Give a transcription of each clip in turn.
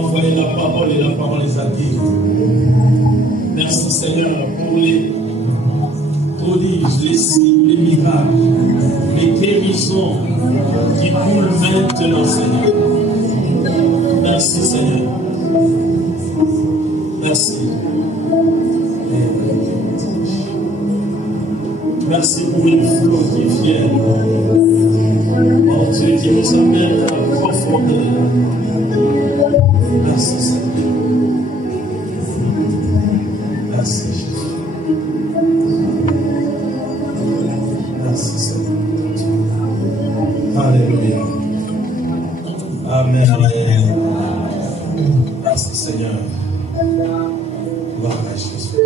envoyé la parole et la parole les a dit. Merci Seigneur pour les prodiges, les signes, les miracles, les guérisons qui coulent maintenant, Seigneur. Merci Seigneur. Merci. Merci pour les flots qui viennent. Oh Dieu qui nous amène à la profondeur. Merci Seigneur. Merci Jésus. Merci Seigneur. Alléluia. Amen. Merci Seigneur. Gloire à Jésus.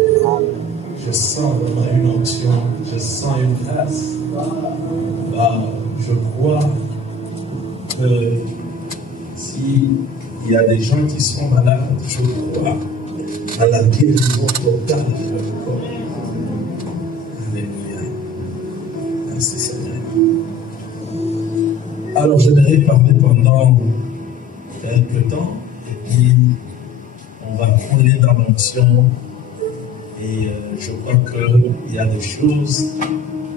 Je sens vraiment une onction, je sens une grâce. Je crois que s'il y a des gens qui sont malades, je crois à la guérison totale de leur corps. Alléluia. Merci Seigneur. Alors j'aimerais parler pendant quelques temps et puis on va couler dans l'onction. Et je crois qu'il y a des choses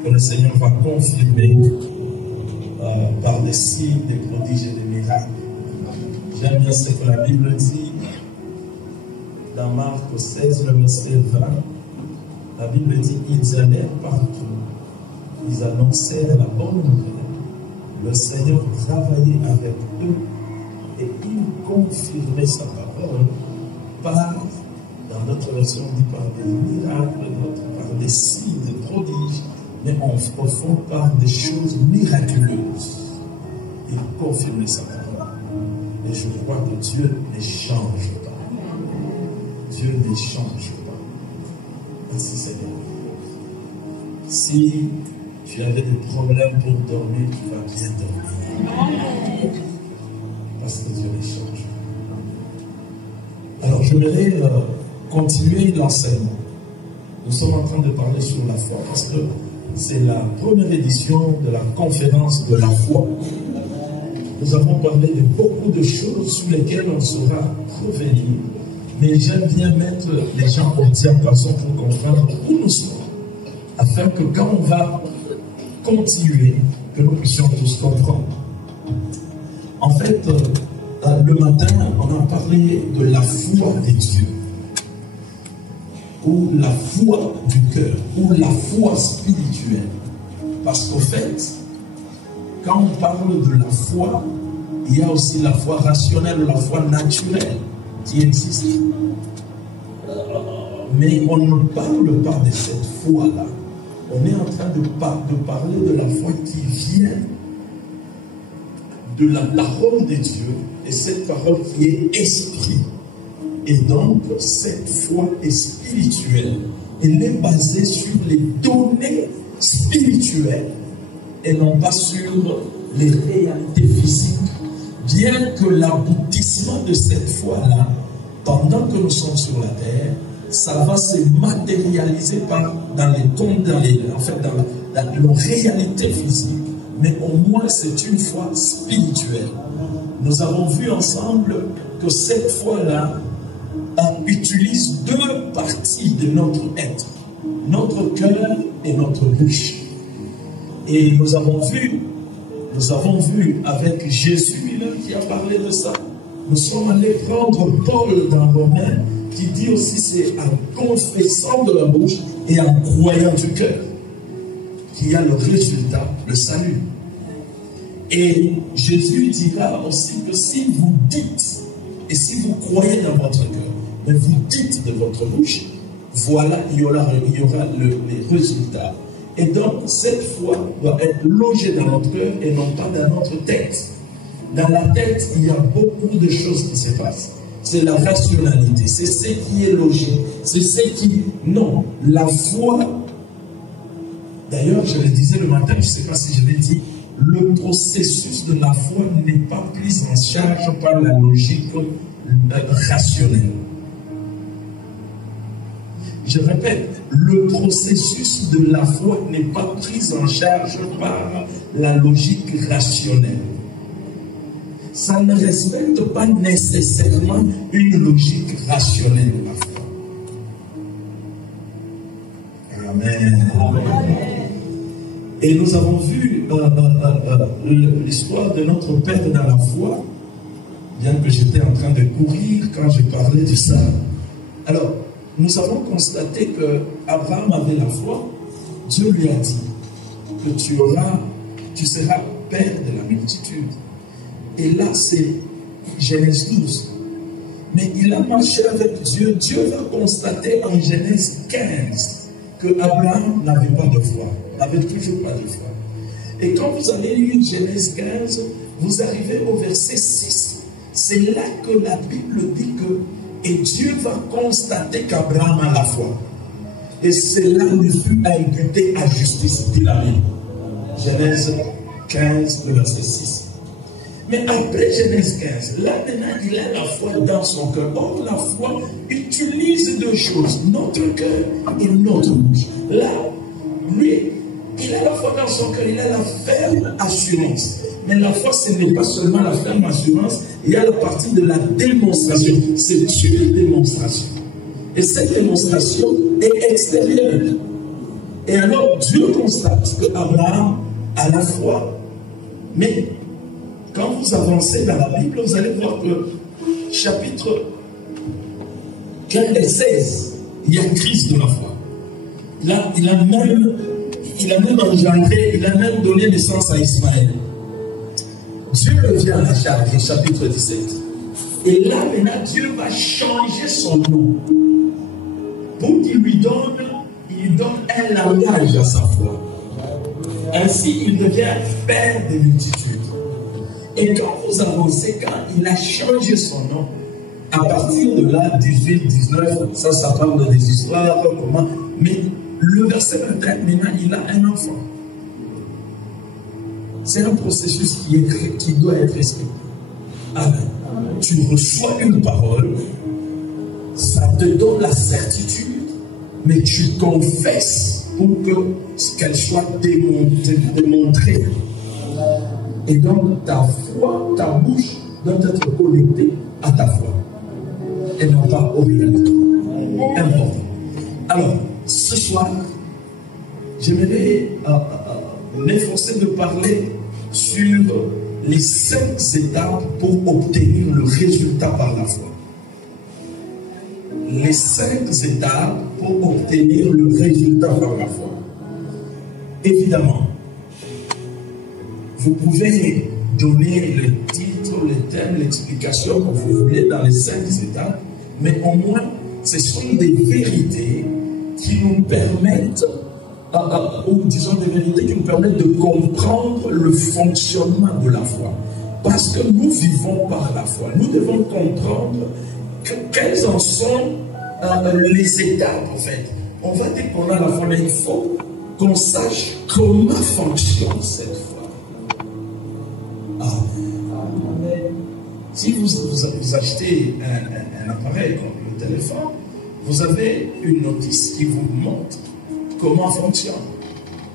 que le Seigneur va confirmer par des signes, des prodiges et des miracles. J'aime bien ce que la Bible dit dans Marc 16, le verset 20. La Bible dit ils allèrent partout, ils annoncèrent la bonne nouvelle. Le Seigneur travaillait avec eux et il confirmait sa parole par, dans notre version, on dit par des miracles, par des signes, des prodiges, mais en profond par des choses miraculeuses. Il confirme sa parole. Et je crois que Dieu ne change pas. Dieu ne change pas. Merci Seigneur. Si tu avais des problèmes pour dormir, tu vas bien dormir. Parce que Dieu ne change pas. Alors j'aimerais continuer l'enseignement. Nous sommes en train de parler sur la foi parce que c'est la première édition de la conférence de la foi. Nous avons parlé de beaucoup de choses sur lesquelles on saura revenir. Mais j'aime bien mettre les gens au diapason pour comprendre où nous sommes. Afin que quand on va continuer, que nous puissions tous comprendre. En fait, le matin, on a parlé de la foi des dieux. Ou la foi du cœur, ou la foi spirituelle. Parce qu'au fait, quand on parle de la foi, il y a aussi la foi rationnelle ou la foi naturelle qui existe. Mais on ne parle pas de cette foi-là. On est en train de parler de la foi qui vient de la parole de Dieu, et cette parole qui est esprit. Et donc, cette foi est spirituelle. Elle est basée sur les données spirituelles et non pas sur les réalités physiques. Bien que l'aboutissement de cette foi-là, pendant que nous sommes sur la terre, ça va se matérialiser dans nos réalités physiques. Mais au moins, c'est une foi spirituelle. Nous avons vu ensemble que cette foi-là utilise deux parties de notre être, notre cœur et notre bouche. Et nous avons vu avec Jésus lui-même qui a parlé de ça. Nous sommes allés prendre Paul dans Romains qui dit aussi c'est en confessant de la bouche et en croyant du cœur qu'il y a le résultat, le salut. Et Jésus dira aussi que si vous dites et si vous croyez dans votre cœur, mais vous dites de votre bouche, voilà, il y aura les résultats. Et donc, cette foi doit être logée dans notre cœur et non pas dans notre tête. Dans la tête, il y a beaucoup de choses qui se passent. C'est la rationalité, c'est ce qui est logique, c'est ce qui... Non, la foi... D'ailleurs, je le disais le matin, je ne sais pas si je l'ai dit, le processus de la foi n'est pas pris en charge par la logique rationnelle. Je répète, le processus de la foi n'est pas pris en charge par la logique rationnelle. ça ne respecte pas nécessairement une logique rationnelle de la foi. Amen. Et nous avons vu l'histoire de notre Père dans la foi, bien que j'étais en train de courir quand je parlais de ça. Alors, nous avons constaté que Abraham avait la foi. Dieu lui a dit que tu seras père de la multitude. Et là, c'est Genèse 12. Mais il a marché avec Dieu. Dieu va constater en Genèse 15 que Abraham n'avait pas de foi, n'avait toujours pas de foi. Et quand vous allez lire Genèse 15, vous arrivez au verset 6. C'est là que la Bible dit que et Dieu va constater qu'Abraham a la foi. Et cela lui fut imputé à justice, dit la Bible. Genèse 15, le verset 6. Mais après Genèse 15, là maintenant, il a la foi dans son cœur. Or, la foi utilise deux choses, notre cœur et notre bouche. Là, lui, il a la foi dans son cœur, il a la ferme assurance. Mais la foi, ce n'est pas seulement la ferme assurance, il y a la partie de la démonstration. C'est une démonstration. Et cette démonstration est extérieure. Et alors, Dieu constate qu'Abraham a la foi. Mais quand vous avancez dans la Bible, vous allez voir que chapitre 15 et 16, il y a une crise de la foi. Là, il a même engendré, il a même donné naissance à Ismaël. Dieu revient à la charge, chapitre 17. Et là, maintenant, Dieu va changer son nom pour qu'il lui donne un langage à sa foi. Ainsi, il devient père des multitudes. Et quand vous avancez, quand il a changé son nom, à partir de là, 18, 19, ça parle des histoires, comment. Mais le verset 24, maintenant, il a un enfant. C'est un processus qui doit être respecté. Amen. Tu reçois une parole, ça te donne la certitude, mais tu confesses pour qu'elle soit démontrée. Et donc ta foi, ta bouche doit être connectée à ta foi. Et non pas au réalité. Important. Alors, ce soir, j'aimerais m'efforcer de parler sur les 5 étapes pour obtenir le résultat par la foi. Les 5 étapes pour obtenir le résultat par la foi. Évidemment, vous pouvez donner le titre, le thème, l'explication que vous voulez dans les 5 étapes, mais au moins, ce sont des vérités qui nous permettent, ou disons des vérités qui nous permettent de comprendre le fonctionnement de la foi. Parce que nous vivons par la foi. Nous devons comprendre quelles en sont les étapes, en fait. On va dire qu'on a la foi, mais il faut qu'on sache comment fonctionne cette foi. Si vous achetez un appareil comme le téléphone, vous avez une notice qui vous montre comment fonctionne.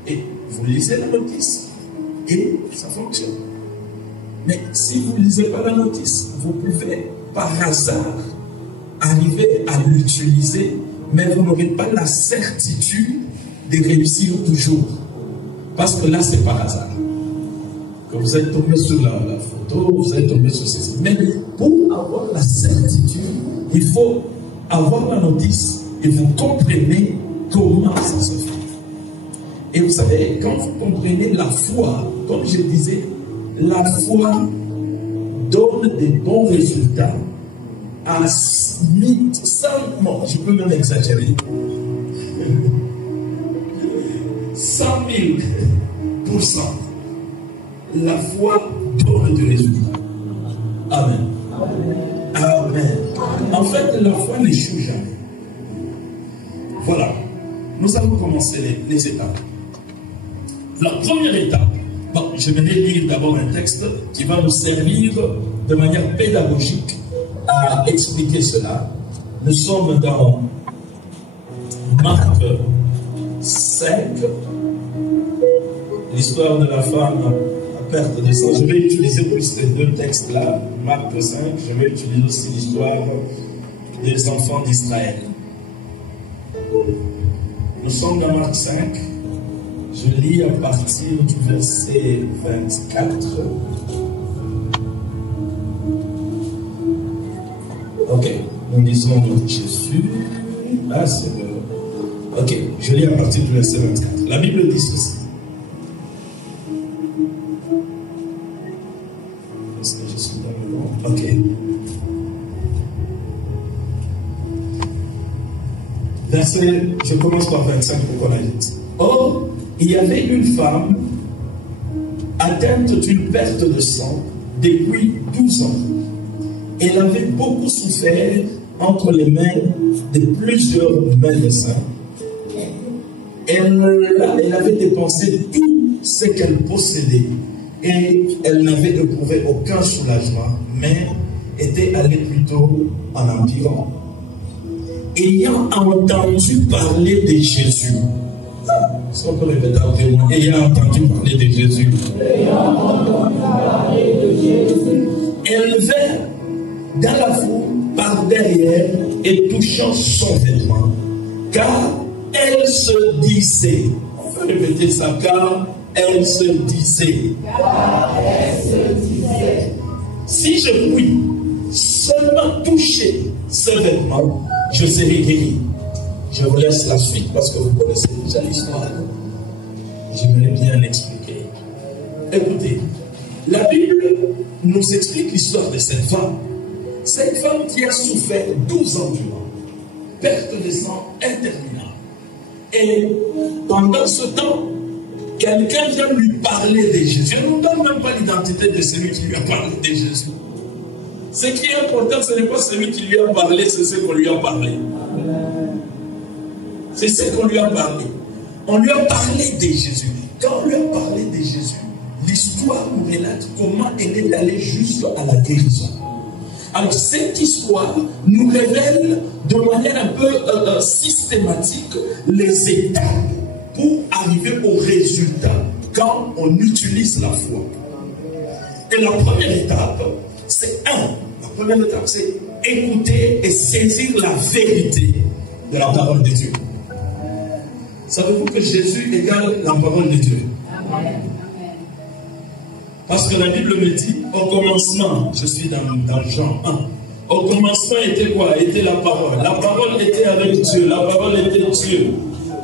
Et vous lisez la notice et ça fonctionne. Mais si vous ne lisez pas la notice, vous pouvez par hasard arriver à l'utiliser, mais vous n'aurez pas la certitude de réussir toujours. Parce que là, c'est par hasard. Que vous êtes tombé sur la photo, vous êtes tombé sur ceci. Mais pour avoir la certitude, il faut avoir la notice et vous comprenez comment ça se fait. Et vous savez, quand vous comprenez la foi, comme je disais, la foi donne des bons résultats à 100, non, je peux même exagérer, 100 000%. La foi donne des résultats. Amen. Amen. En fait, la foi n'échoue jamais. Voilà. Nous allons commencer les étapes. La première étape, bon, je vais lire d'abord un texte qui va nous servir de manière pédagogique à expliquer cela. Nous sommes dans Marc 5, l'histoire de la femme à perte de sang. Je vais utiliser plus ces deux textes-là, Marc 5, je vais utiliser aussi l'histoire des enfants d'Israël. Nous sommes dans Marc 5, je lis à partir du verset 24. Ok, nous lisons Jésus. Ah, c'est bon. Ok, je lis à partir du verset 24. La Bible dit ceci. Est-ce que je suis dans le bon? Ok. Verset, je commence par 25 pour qu'on aille vite. Or, il y avait une femme atteinte d'une perte de sang depuis 12 ans. Elle avait beaucoup souffert entre les mains de plusieurs médecins. Elle avait dépensé tout ce qu'elle possédait et elle n'avait éprouvé aucun soulagement, mais était allée plutôt en empirant. Ayant entendu parler de Jésus, est-ce qu'on peut répéter au témoin? Ayant entendu parler de Jésus, elle vint dans la foule par derrière et touchant son vêtement, car elle se disait, on peut répéter ça, car elle se disait, si je puis seulement toucher ce vêtement, je serai guéri. Je vous laisse la suite parce que vous connaissez déjà l'histoire. J'aimerais bien l'expliquer. Écoutez, la Bible nous explique l'histoire de cette femme. Cette femme qui a souffert 12 ans durant, perte de sang interminable. Et pendant ce temps, quelqu'un vient lui parler de Jésus. Elle ne nous donne même pas l'identité de celui qui lui a parlé de Jésus. Ce qui est important, ce n'est pas celui qui lui a parlé, c'est ce qu'on lui a parlé. C'est ce qu'on lui a parlé. On lui a parlé de Jésus. Quand on lui a parlé de Jésus, l'histoire nous relate comment elle est allée juste à la guérison. Alors cette histoire nous révèle de manière un peu systématique les étapes pour arriver au résultat quand on utilise la foi. Et la première étape, c'est la première étape, c'est écouter et saisir la vérité de la parole de Dieu. Savez-vous que Jésus égale la parole de Dieu? Amen. Parce que la Bible me dit, au commencement, je suis dans Jean 1, au commencement était quoi? Était la parole. La parole était avec Dieu, la parole était Dieu.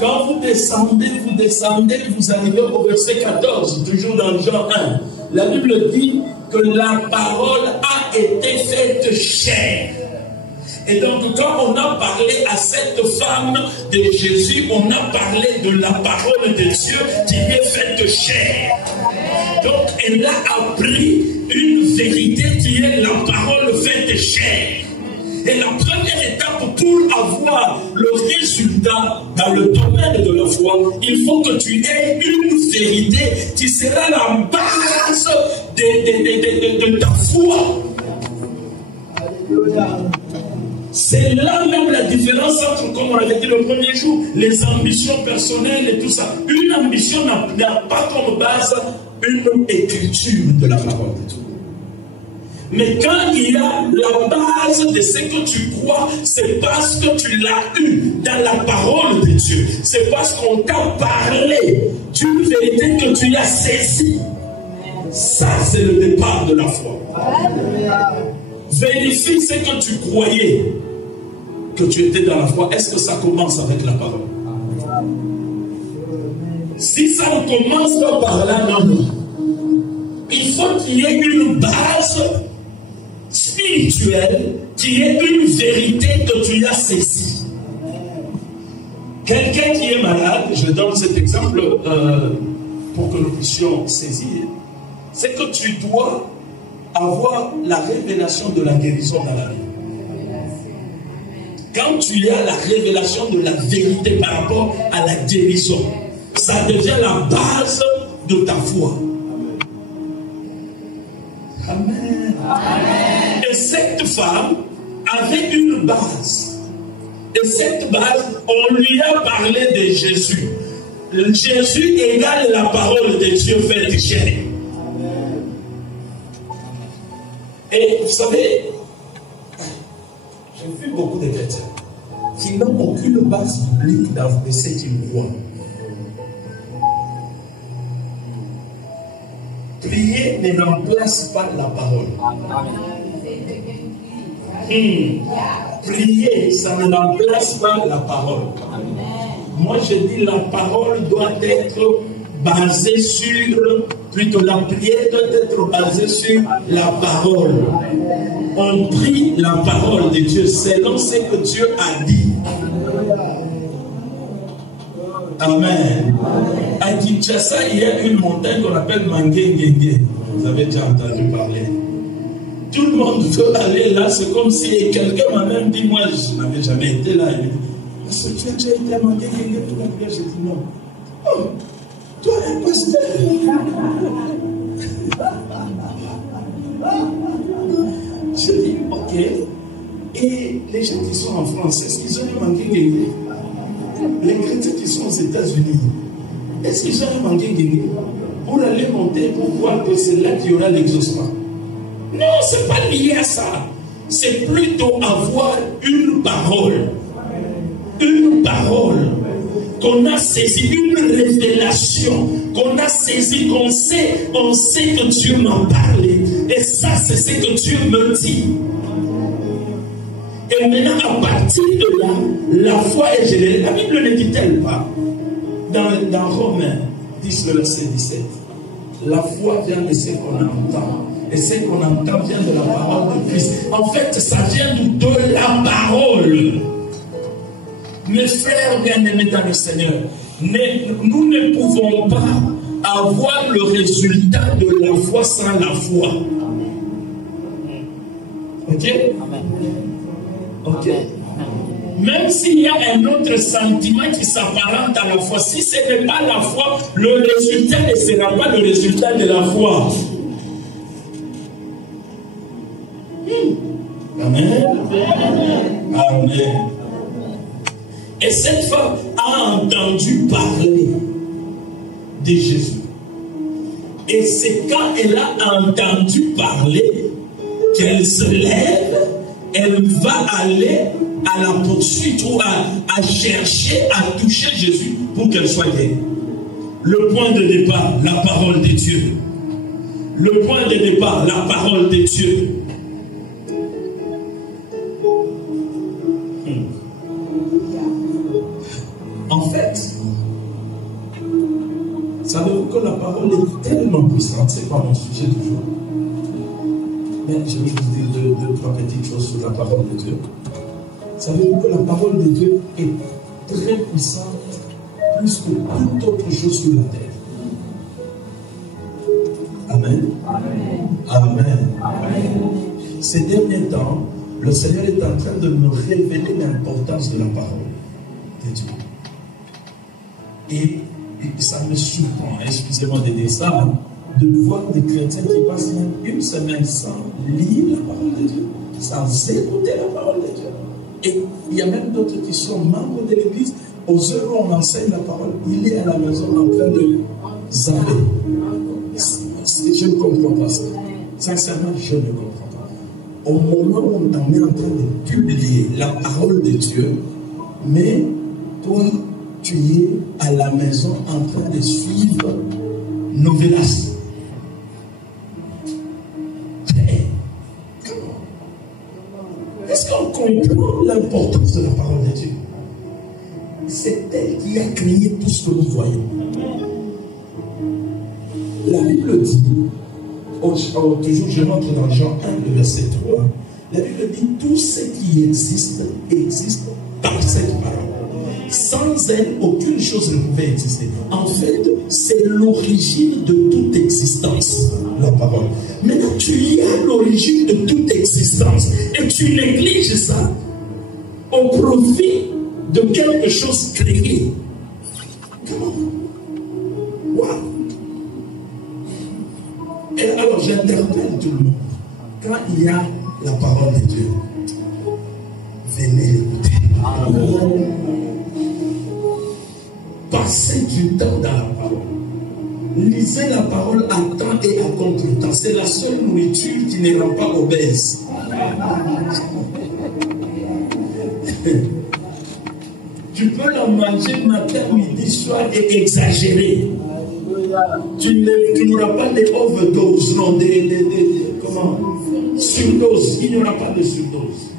Quand vous descendez, vous arrivez au verset 14, toujours dans Jean 1. La Bible dit que la parole a été faite chair. Et donc, quand on a parlé à cette femme de Jésus, on a parlé de la parole de Dieu qui est faite chair. Donc, elle a appris une vérité qui est la parole faite chair. Et la première étape pour avoir le résultat dans le domaine de la foi, il faut que tu aies une vérité qui sera la base de ta foi. C'est là même la différence entre, comme on avait dit le premier jour, les ambitions personnelles et tout ça. Une ambition n'a pas comme base une écriture de la parole de Dieu. Mais quand il y a la base de ce que tu crois, c'est parce que tu l'as eu dans la parole de Dieu. C'est parce qu'on t'a parlé d'une vérité que tu as saisie. Ça, c'est le départ de la foi. Vérifie ce que tu croyais que tu étais dans la foi. Est-ce que ça commence avec la parole? Si ça ne commence pas par là, non. Il faut qu'il y ait une base spirituelle, qui est une vérité que tu as saisie. Quelqu'un qui est malade, je donne cet exemple pour que nous puissions saisir, c'est que tu dois avoir la révélation de la guérison dans la vie. Quand tu as la révélation de la vérité par rapport à la guérison, ça devient la base de ta foi. Amen. Amen. Et cette femme avait une base. Et cette base, on lui a parlé de Jésus. Jésus égale la parole de Dieu faite chair. Et vous savez, j'ai vu beaucoup de chrétiens qui n'ont aucune base biblique dans ce qu'ils croient. Prier ne remplace pas la parole. Prier, ça ne remplace pas la parole. Moi, je dis la parole doit être basée sur, plutôt la prière doit être basée sur la parole. On prie la parole de Dieu selon ce que Dieu a dit. Amen. À Kinshasa, il y a une montagne qu'on appelle Mangengenge. Vous avez déjà entendu parler. Tout le monde veut aller là, c'est comme si quelqu'un m'a même dit, moi je n'avais jamais été là. Il me dit, est-ce que tu as déjà été à Mangengenge pour la prière? J'ai dit non. Oh, toi un pasteur. Je dis ok. Et les gens qui sont en France, est-ce qu'ils ont eu Mangengenge? Les chrétiens qui sont aux États-Unis, est-ce qu'ils ont un Mangengenge pour aller monter, pour voir que c'est là qu'il y aura l'exaucement? Non, ce n'est pas lié à ça. C'est plutôt avoir une parole. Une parole qu'on a saisie, une révélation qu'on a saisie, on sait que Dieu m'a parlé. Et ça, c'est ce que Dieu me dit. Et maintenant, à partir de là, la foi est générée. La Bible ne dit-elle pas, dans Romains 10, le verset 17, la foi vient de ce qu'on entend. Et ce qu'on entend vient de la parole de Christ. En fait, ça vient de la parole. Mes frères bien-aimés dans le Seigneur, nous ne pouvons pas avoir le résultat de la foi sans la foi. Ok? Ok. Même s'il y a un autre sentiment qui s'apparente à la foi, si ce n'est pas la foi, le résultat ne sera pas le résultat de la foi. Amen. Amen. Et cette femme a entendu parler de Jésus. Et c'est quand elle a entendu parler qu'elle se lève, elle va aller à la poursuite ou à chercher à toucher Jésus pour qu'elle soit guérie. Le point de départ, la parole de Dieu. Le point de départ, la parole de Dieu. En fait, savez-vous que la parole est tellement puissante, c'est pas mon sujet du jour. Mais je vais vous dire deux, trois petites choses sur la parole de Dieu. Savez-vous que la parole de Dieu est très puissante, plus que toute autre chose sur la terre. Amen. Amen. Amen. Amen. Ces derniers temps, le Seigneur est en train de me révéler l'importance de la parole de Dieu. Et ça me surprend, excusez-moi de dire ça, de voir des chrétiens qui passent même une semaine sans lire la parole de Dieu, sans écouter la parole de Dieu. Et il y a même d'autres qui sont membres de l'église, aux heures où on enseigne la parole, il est à la maison en train de zapper. Je ne comprends pas ça. Sincèrement, je ne comprends pas. Au moment où on est en train de publier la parole de Dieu, mais toi, tu es à la maison en train de suivre Novelas. Est-ce qu'on comprend l'importance de la parole de Dieu? C'est elle qui a créé tout ce que nous voyons. La Bible dit, toujours je montre dans Jean 1, le verset 3, la Bible dit tout ce qui existe par cette parole. Sans elle, aucune chose ne pouvait exister. En fait, c'est l'origine de toute existence, la parole. Maintenant, tu y as l'origine de toute existence et tu négliges ça au profit de quelque chose créé. Comment? Wow. Et alors, j'interpelle tout le monde. Quand il y a la parole de Dieu, venez écouter. Passez du temps dans la parole. Lisez la parole à temps et à contre c'est la seule nourriture qui ne rend pas obèse. Tu peux la manger matin, midi, soir et exagérer. Tu n'auras pas des overdoses, non, comment? Surdose. Il n'y aura pas de surdose.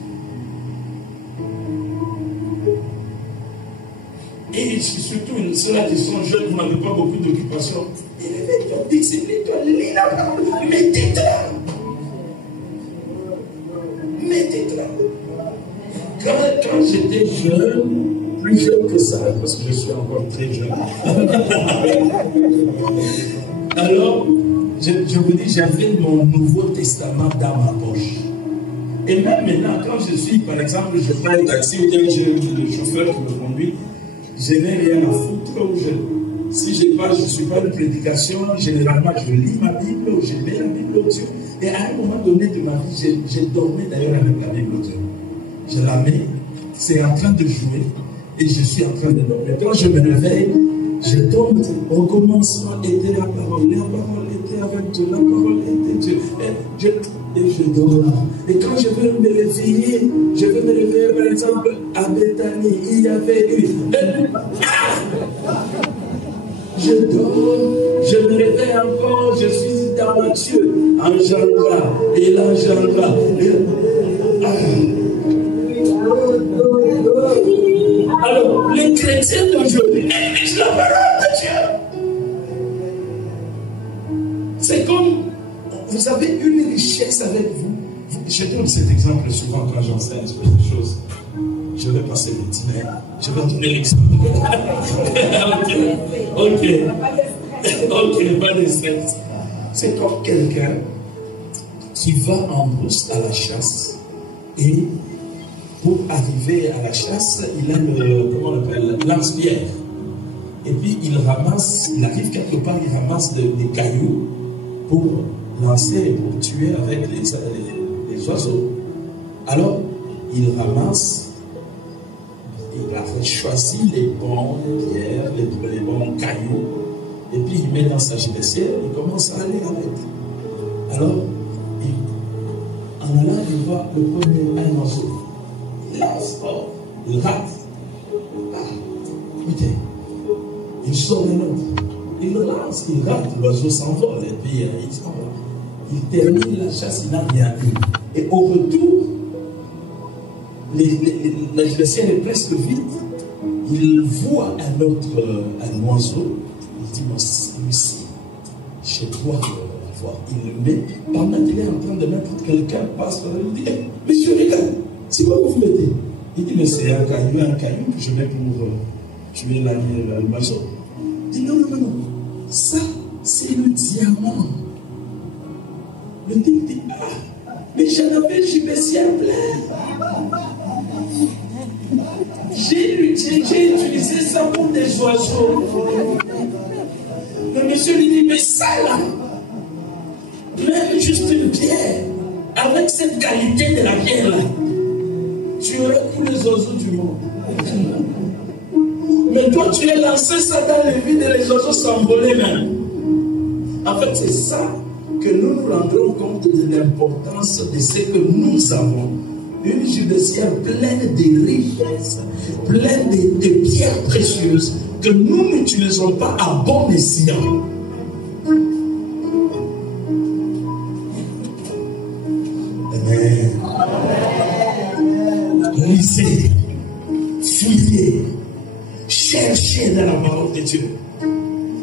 Et surtout, ceux-là qui sont jeunes, vous n'avez pas beaucoup d'occupation. Élevez-toi, discipline-toi, lis la parole, médite-la. Médite-la. Quand j'étais jeune, plus jeune que ça, parce que je suis encore très jeune. Alors, je vous dis, j'avais mon Nouveau Testament dans ma poche. Et même maintenant, quand je suis, par exemple, je prends un taxi ou bien j'ai le chauffeur qui me conduit, je n'ai rien à foutre. Si je ne suis pas une prédication, généralement, je lis ma Bible ou je mets la Bible au Dieu. Et à un moment donné de ma vie, j'ai dormi d'ailleurs avec la Bible au Dieu. Je la mets, c'est en train de jouer. Et je suis en train de dormir. Quand je me réveille, je tombe. Au commencement était la parole était avec Dieu, la parole était Dieu. Et je dors. Et quand je veux me réveiller, par exemple, à Bethanie, il y avait eu. Je dors, je me réveille encore, je suis dans Matthieu, en Jean-Baptiste, et là, Jean-Baptiste. Alors, les chrétiens d'aujourd'hui négligent la parole de Dieu. C'est comme, vous avez une richesse avec vous. Je donne cet exemple souvent quand j'enseigne sur des choses. Je vais passer vite, mais je vais donner l'exemple. Ok, pas de stress. C'est comme quelqu'un qui va en brousse à la chasse et pour arriver à la chasse, il a comment on appelle, lance-pierre. Et puis il arrive quelque part, il ramasse des cailloux pour lancer et pour tuer avec les oiseaux. Alors, il ramasse, il a choisi les bons pierres, les bons cailloux, et puis il met dans sa gibecière, il commence à aller avec. Alors, en allant, il voit le premier, un oiseau. Il lance, il rate. Écoutez, il sort de l'autre. Il le lance, il rate, l'oiseau s'envole, et puis il s'en va. Il termine la chasse, il n'a rien eu. Et au retour, la gibecière est presque vide. Il voit un oiseau. Il dit, moi, celui-ci, je dois l'avoir. Il le met. Pendant qu'il est en train de mettre, quelqu'un passe par là, il dit, monsieur, regarde, c'est quoi vous mettez? Il dit, mais c'est un caillou que je mets pour tuer l'oiseau. Il dit, non. Ça, c'est le diamant. Le type dit, mais j'en avais gibecière plein. J'ai utilisé ça pour des oiseaux. Le monsieur lui dit, mais ça là, même juste une pierre, avec cette qualité de la pierre là, tu aurais tous les oiseaux du monde. Mais toi, tu as lancé ça dans le vide et les oiseaux s'envolaient même. En fait, c'est ça que nous nous rendons compte de l'importance de ce que nous avons. Une gibecière pleine de richesses, pleine de pierres précieuses que nous n'utilisons pas à bon escient. Amen. Lisez, fouillez, cherchez dans la parole de Dieu.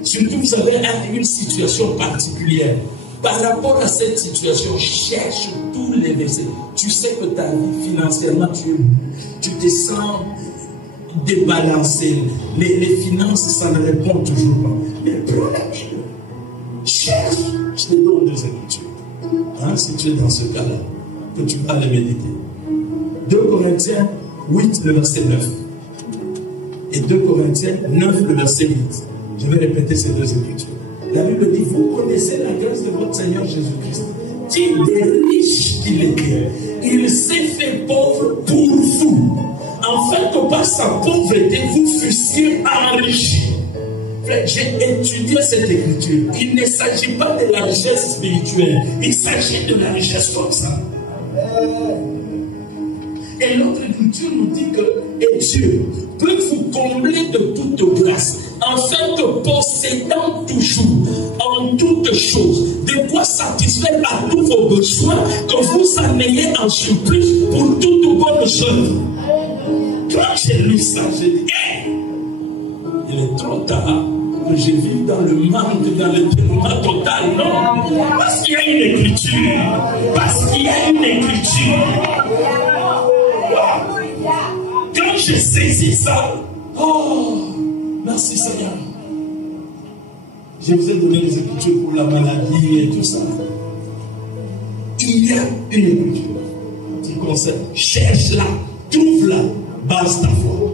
Surtout, vous avez une situation particulière. Par rapport à cette situation, cherche tous les versets. Tu sais que ta vie financièrement, tu te sens débalancé. Les finances, ça ne répond toujours pas. Mais prends la Bible. Cherche. Je te donne deux écritures. Si tu es dans ce cas-là, que tu vas les méditer. 2 Corinthiens 8, le verset 9. Et 2 Corinthiens 9, le verset 8. Je vais répéter ces deux écritures. La Bible dit, vous connaissez la grâce de votre Seigneur Jésus-Christ. Qu'il est riche qu'il était. Il s'est fait pauvre pour vous. En fait, que par sa pauvreté, vous fussiez enrichis. Frère, j'ai étudié cette écriture. Il ne s'agit pas de la richesse spirituelle. Il s'agit de la richesse comme ça. Et l'autre écriture nous dit que Dieu peut vous combler de toute grâce, afin que possédant toujours, en toutes choses, de quoi satisfaire à tous vos besoins, que vous en ayez en surplus pour toute bonne chose. Quand j'ai lu ça, j'ai dit, il est trop tard que je vive dans le manque, dans le dénuement total. Non, parce qu'il y a une écriture. Parce qu'il y a une écriture. Wow. Quand j'ai saisi ça, oh, merci Seigneur. Je vous ai donné les écritures pour la maladie et tout ça. Il y a une écriture qui conseille, cherche-la, trouve-la, base ta foi.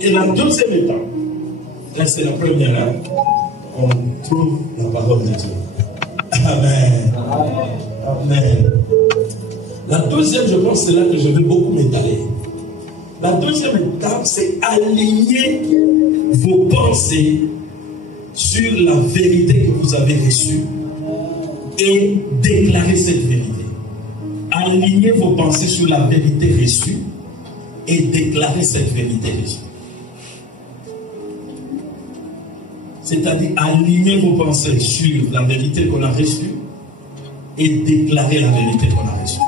Et la deuxième étape, là c'est la première, hein, on trouve la parole de Dieu. Amen. Amen. La deuxième, je pense, c'est là que je vais beaucoup m'étaler. La deuxième étape, c'est aligner vos pensées sur la vérité que vous avez reçue et déclarer cette vérité. Aligner vos pensées sur la vérité reçue et déclarer cette vérité reçue. C'est-à-dire aligner vos pensées sur la vérité qu'on a reçue et déclarer la vérité qu'on a reçue.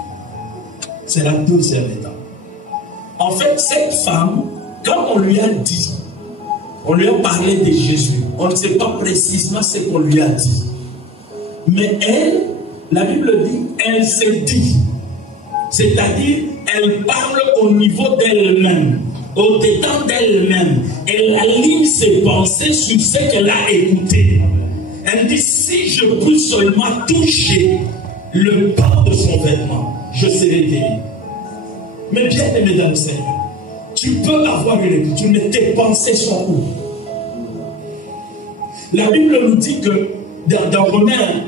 C'est la deuxième étape. En fait, cette femme, quand on lui a dit, on lui a parlé de Jésus, on ne sait pas précisément ce qu'on lui a dit. Mais elle, la Bible dit, elle s'est dit. C'est-à-dire, elle parle au niveau d'elle-même, au-dedans d'elle-même. Elle aligne ses pensées sur ce qu'elle a écouté. Elle dit, si je peux seulement toucher le bas de son vêtement, je serai guéri. Mais bien aimé dans le Seigneur, tu peux avoir une écriture, mais tes pensées sont où? La Bible nous dit que dans Romains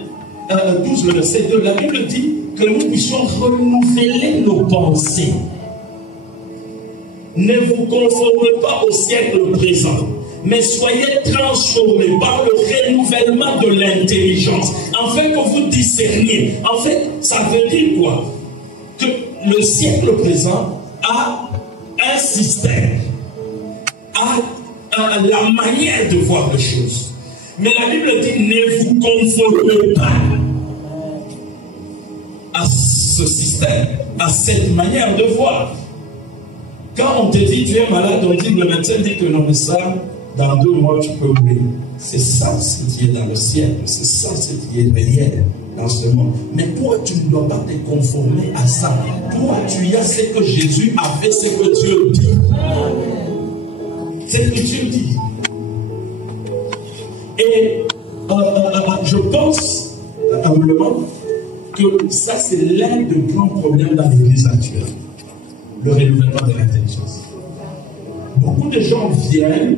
12, le verset 2, la Bible dit que nous puissions renouveler nos pensées. Ne vous conformez pas au siècle présent, mais soyez transformés par le renouvellement de l'intelligence, afin que vous discerniez. En fait, ça veut dire quoi? Que le siècle présent a un système, a la manière de voir les choses. Mais la Bible dit, ne vous conformez pas à ce système, à cette manière de voir. Quand on te dit tu es malade, on dit, le médecin dit que non, mais ça, dans 2 mois, tu peux mourir. C'est ça ce qui est dans le ciel, c'est ça ce qui est réel dans ce monde. Mais toi, tu ne dois pas te conformer à ça. Toi, tu as ce que Jésus a fait, ce que Dieu dit. C'est ce que Dieu dit. Et je pense humblement que ça, c'est l'un des grands problèmes dans l'Église actuelle. Le renouvellement de l'intelligence. Beaucoup de gens viennent,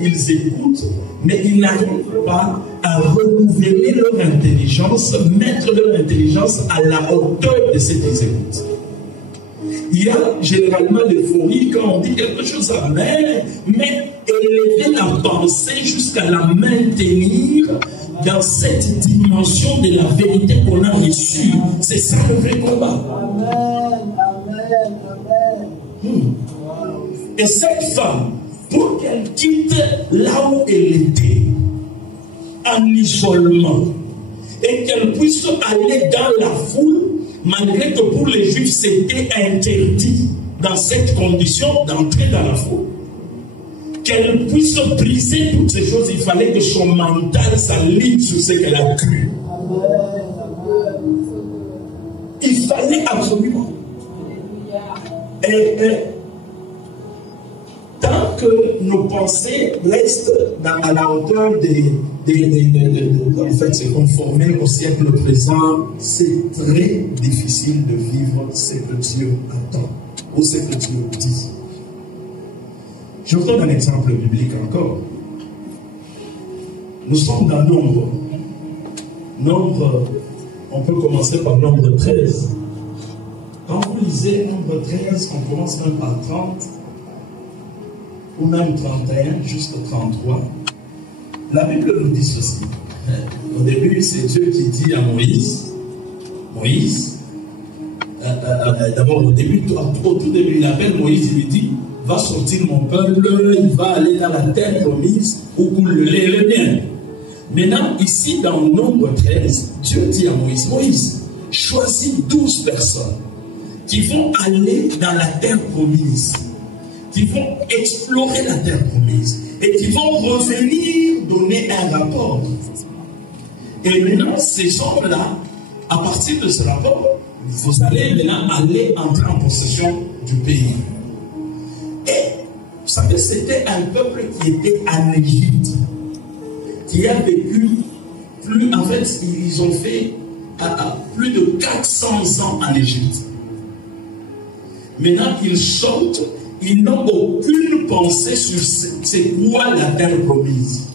ils écoutent, mais ils n'arrivent pas à renouveler leur intelligence, mettre leur intelligence à la hauteur de ce qu'ils écoutent. Il y a généralement l'euphorie quand on dit quelque chose à mais élever la pensée jusqu'à la maintenir dans cette dimension de la vérité qu'on a reçue. C'est ça le vrai combat. Et cette femme, pour qu'elle quitte là où elle était, en isolement, et qu'elle puisse aller dans la foule, malgré que pour les Juifs c'était interdit dans cette condition d'entrer dans la foule, qu'elle puisse briser toutes ces choses, il fallait que son mental s'aligne sur ce qu'elle a cru. Il fallait absolument. Et tant que nos pensées restent à la hauteur en fait, se conformer au siècle présent, c'est très difficile de vivre ce que Dieu attend ou ce que Dieu dit. Je vous donne un exemple biblique encore. Nous sommes dans Nombre. Nombre, on peut commencer par Nombre 13. Quand vous lisez Nombre 13, on commence même par 30, ou même 31, jusqu'au 33. La Bible nous dit ceci. Au début, c'est Dieu qui dit à Moïse, d'abord au tout début, il appelle Moïse, il lui dit, va sortir mon peuple, il va aller dans la terre promise où coule le lait et le miel. Maintenant, ici, dans Nombre 13, Dieu dit à Moïse, Moïse, choisis 12 personnes qui vont aller dans la terre promise, qui vont explorer la terre promise et qui vont revenir donner un rapport. Et maintenant, ces hommes-là, à partir de ce rapport, vous allez maintenant aller entrer en possession du pays. Et vous savez, c'était un peuple qui était en Égypte, qui a vécu plus, en fait, ils ont fait plus de 400 ans en Égypte. Maintenant qu'ils sortent, ils n'ont aucune pensée sur c'est quoi la terre promise.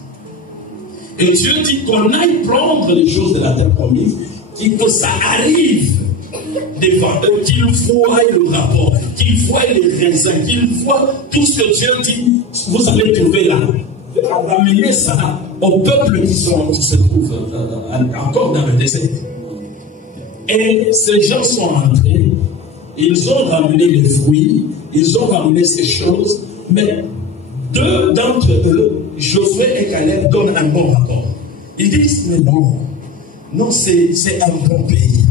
Et Dieu dit qu'on aille prendre les choses de la terre promise, que ça arrive devant eux, qu'ils voient le rapport, qu'ils voient les raisins, qu'ils voient tout ce que Dieu dit, vous allez trouver là. Ramener ça au peuple qui se trouve encore dans le désert. Et ces gens sont entrés, ils ont ramené les fruits, ils ont ramené ces choses, mais deux d'entre eux, Josué et Caleb, donnent un bon rapport. Ils disent, mais non, c'est un bon pays.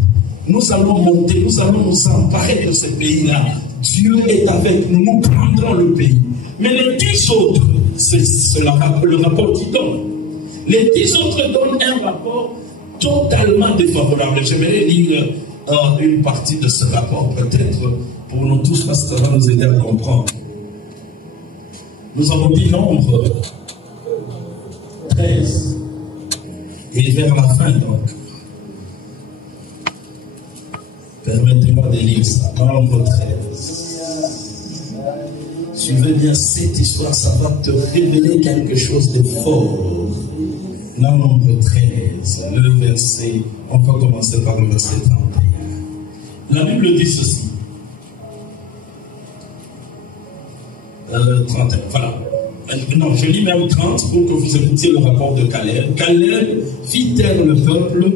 Nous allons monter, nous allons nous emparer de ce pays-là. Dieu est avec nous, nous prendrons le pays. Mais les 10 autres, c'est le rapport qu'ils donnent. Les 10 autres donnent un rapport totalement défavorable. J'aimerais lire une partie de ce rapport, peut-être pour nous tous, parce que ça va nous aider à comprendre. Nous avons dit Nombre 13. Et vers la fin, donc. Permettez-moi de lire ça. Nombre 13. Suivez bien cette histoire, ça va te révéler quelque chose de fort. Nombre 13, le verset, on va commencer par le verset 31. La Bible dit ceci. 31, voilà. Non, je lis même 30 pour que vous écoutiez le rapport de Caleb. Caleb fit taire le peuple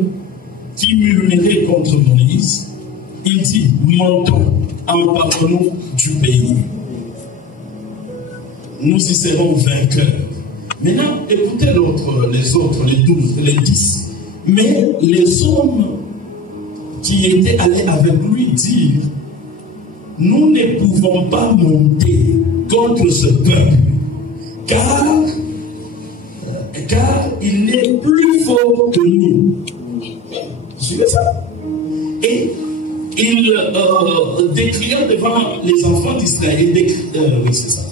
qui murmurait contre Moïse. Il dit, montons, emparons-nous du pays. Nous y serons vainqueurs. Maintenant, écoutez les autres, les 12, les 10. Mais les hommes qui étaient allés avec lui dirent, nous ne pouvons pas monter contre ce peuple, car il est plus fort que nous. Suivez ça. Et il décria devant les enfants d'Israël, oui c'est ça,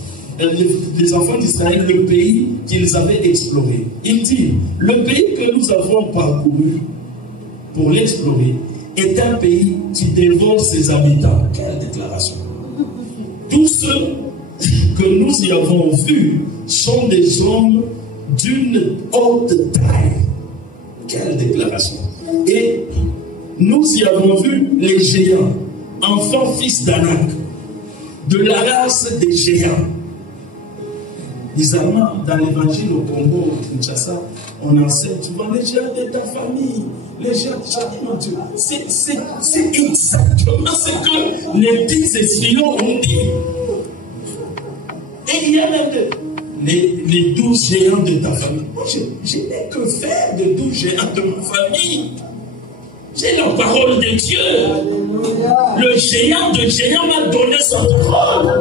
les enfants d'Israël, le pays qu'ils avaient exploré. Il dit, le pays que nous avons parcouru pour l'explorer est un pays qui dévore ses habitants. Quelle déclaration! Tous ceux que nous y avons vus sont des hommes d'une haute taille. Quelle déclaration! Et nous y avons vu les géants, enfants fils d'Anak, de la race des géants. Bizarrement, dans l'évangile au Congo, au Kinshasa, on enseigne souvent les géants de ta famille, les géants de Dieu. C'est exactement ce que les 10 espions ont dit. Et il y a même les 12 géants de ta famille. Moi, je n'ai que faire de 12 géants de ma famille. J'ai la parole de Dieu. Alléluia. Le géant de géant m'a donné son parole.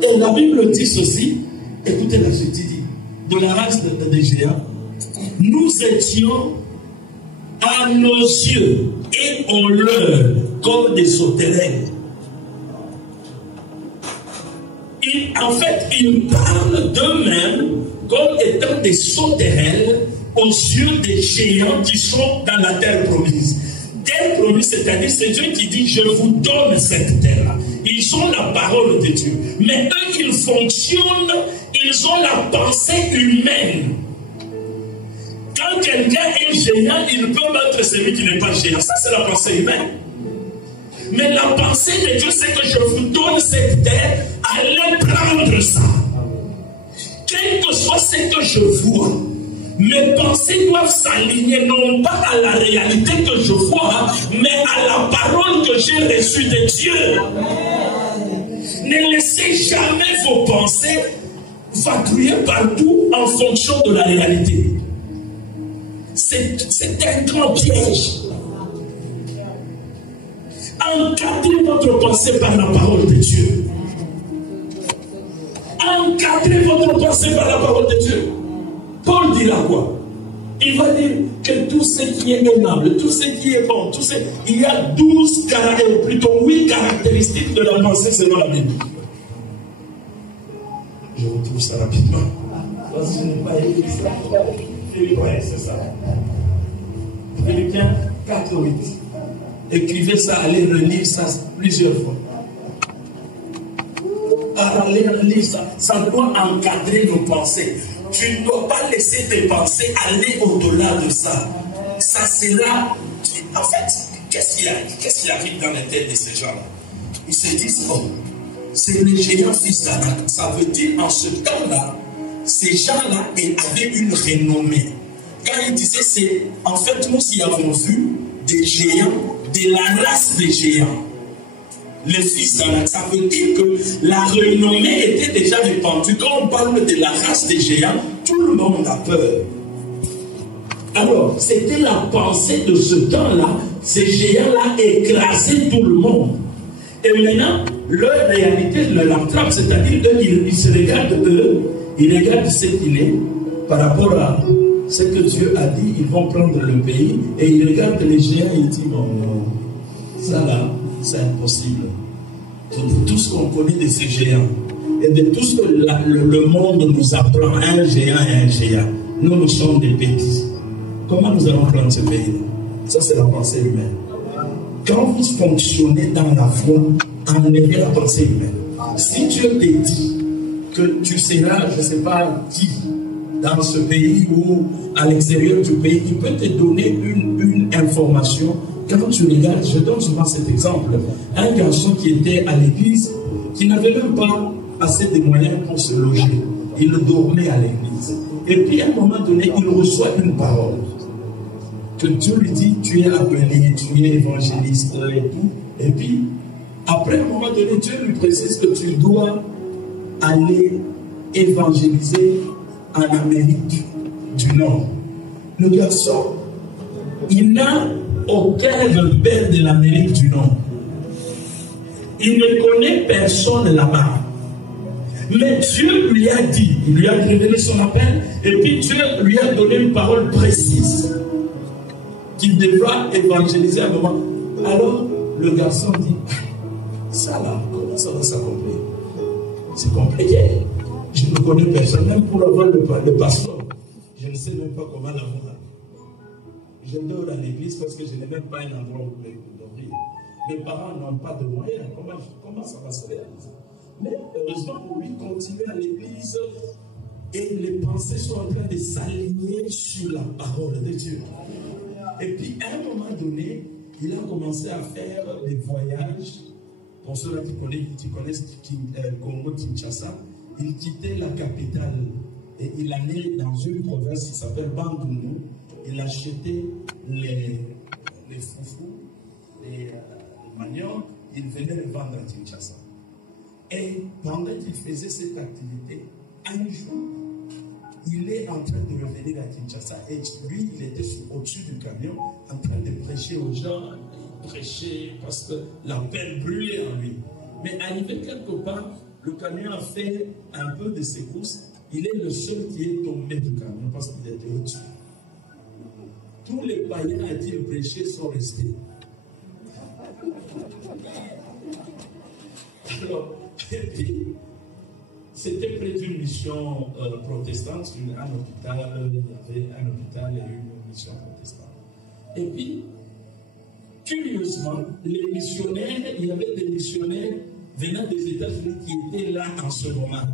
Et la Bible dit ceci. Écoutez là, je dis, de la race des géants, nous étions à nos yeux et on leur comme des sauterelles. En fait, ils parlent d'eux-mêmes comme étant des sauterelles aux yeux des géants qui sont dans la terre promise. Terre promise, c'est-à-dire, c'est Dieu qui dit, je vous donne cette terre-là. Ils ont la parole de Dieu. Mais eux, ils fonctionnent, ils ont la pensée humaine. Quand quelqu'un est géant, il peut mettre celui qui n'est pas géant. Ça, c'est la pensée humaine. Mais la pensée de Dieu, c'est que je vous donne cette terre, allez prendre ça. Quel que soit ce que je vois, Mes pensées doivent s'aligner non pas à la réalité que je vois, mais à la parole que j'ai reçue de Dieu. Ne laissez jamais vos pensées vadrouiller partout en fonction de la réalité. C'est un grand piège. Encadrez votre pensée par la parole de Dieu. Encadrez votre pensée par la parole de Dieu. Paul dira quoi? Il va dire que tout ce qui est aimable, tout ce qui est bon, il y a 12 caractéristiques, plutôt 8 caractéristiques de la pensée selon la Bible. Je retrouve ça rapidement. Parce que je n'ai pas écrit ça. Philippiens, c'est ça. Philippiens 4, 8. Écrivez ça, allez relire ça plusieurs fois. Allez relire ça. Ça doit encadrer nos pensées. Tu ne dois pas laisser tes pensées aller au-delà de ça. Ça sera... En fait, qu'est-ce qui arrive dans la tête de ces gens-là? Ils se disent, oh, c'est les géants fils d'Anak. Ça veut dire, en ce temps-là, ces gens-là avaient une renommée. Quand ils disaient, c'est... En fait, nous y avons vu des géants, de la race des géants. Les fils d'Anak, ça veut dire que la renommée était déjà répandue. Quand on parle de la race des géants, tout le monde a peur. Alors, c'était la pensée de ce temps-là. Ces géants-là écrasaient tout le monde. Et maintenant, leur réalité leur attrape, c'est-à-dire qu'ils se regardent eux, ils regardent ce qu'il est par rapport à ce que Dieu a dit, ils vont prendre le pays, et ils regardent les géants et ils disent, non, non, ça là, c'est impossible. De tout ce qu'on connaît de ces géants, et de tout ce que le monde nous apprend, un géant et un géant, nous sommes des petits. Comment nous allons prendre ce pays? Ça, c'est la pensée humaine. Quand vous fonctionnez dans la foi, enlevez la pensée humaine. Si Dieu te dit que tu seras, je ne sais pas qui, dans ce pays ou à l'extérieur du pays, il peut te donner une information. Quand tu regardes, je donne souvent cet exemple, un garçon qui était à l'église, qui n'avait même pas assez de moyens pour se loger. Il dormait à l'église. Et puis à un moment donné, il reçoit une parole. Que Dieu lui dit, tu es appelé, tu es évangéliste et tout. Et puis, après à un moment donné, Dieu lui précise que tu dois aller évangéliser en Amérique du Nord. Le garçon, il n'a aucun repère de l'Amérique du Nord. Il ne connaît personne là-bas. Mais Dieu lui a dit, il lui a révélé son appel, et puis Dieu lui a donné une parole précise qu'il devra évangéliser à un moment. Alors, le garçon dit, ça là, comment ça va s'accomplir? C'est compliqué. Je ne connais personne, même pour avoir le passeport. Je ne sais même pas comment l'avoir. Je dors à l'église parce que je n'ai même pas un endroit où dormir. Mes parents n'ont pas de moyens. Comment ça va se réaliser? Mais heureusement pour lui, continuer à l'église et les pensées sont en train de s'aligner sur la parole de Dieu. Et puis à un moment donné, il a commencé à faire des voyages. Pour ceux-là qui connaissent Congo-Kinshasa, il quittait la capitale et il allait dans une province qui s'appelle Bandundu. Il achetait les foufous, les manioc, il venait les vendre à Kinshasa. Et pendant qu'il faisait cette activité, un jour, il est en train de revenir à Kinshasa et lui, il était au-dessus du camion en train de prêcher aux gens. Il prêchait parce que la peine brûlait en lui. Mais arrivé quelque part, le camion a fait un peu de secousse. Il est le seul qui est tombé du camion parce qu'il était au-dessus. Tous les païens à qui il prêchait sont restés. Alors, c'était près d'une mission protestante, un hôpital, il y avait un hôpital et une mission protestante. Et puis, curieusement, les missionnaires, il y avait des missionnaires venant des États-Unis qui étaient là en ce moment.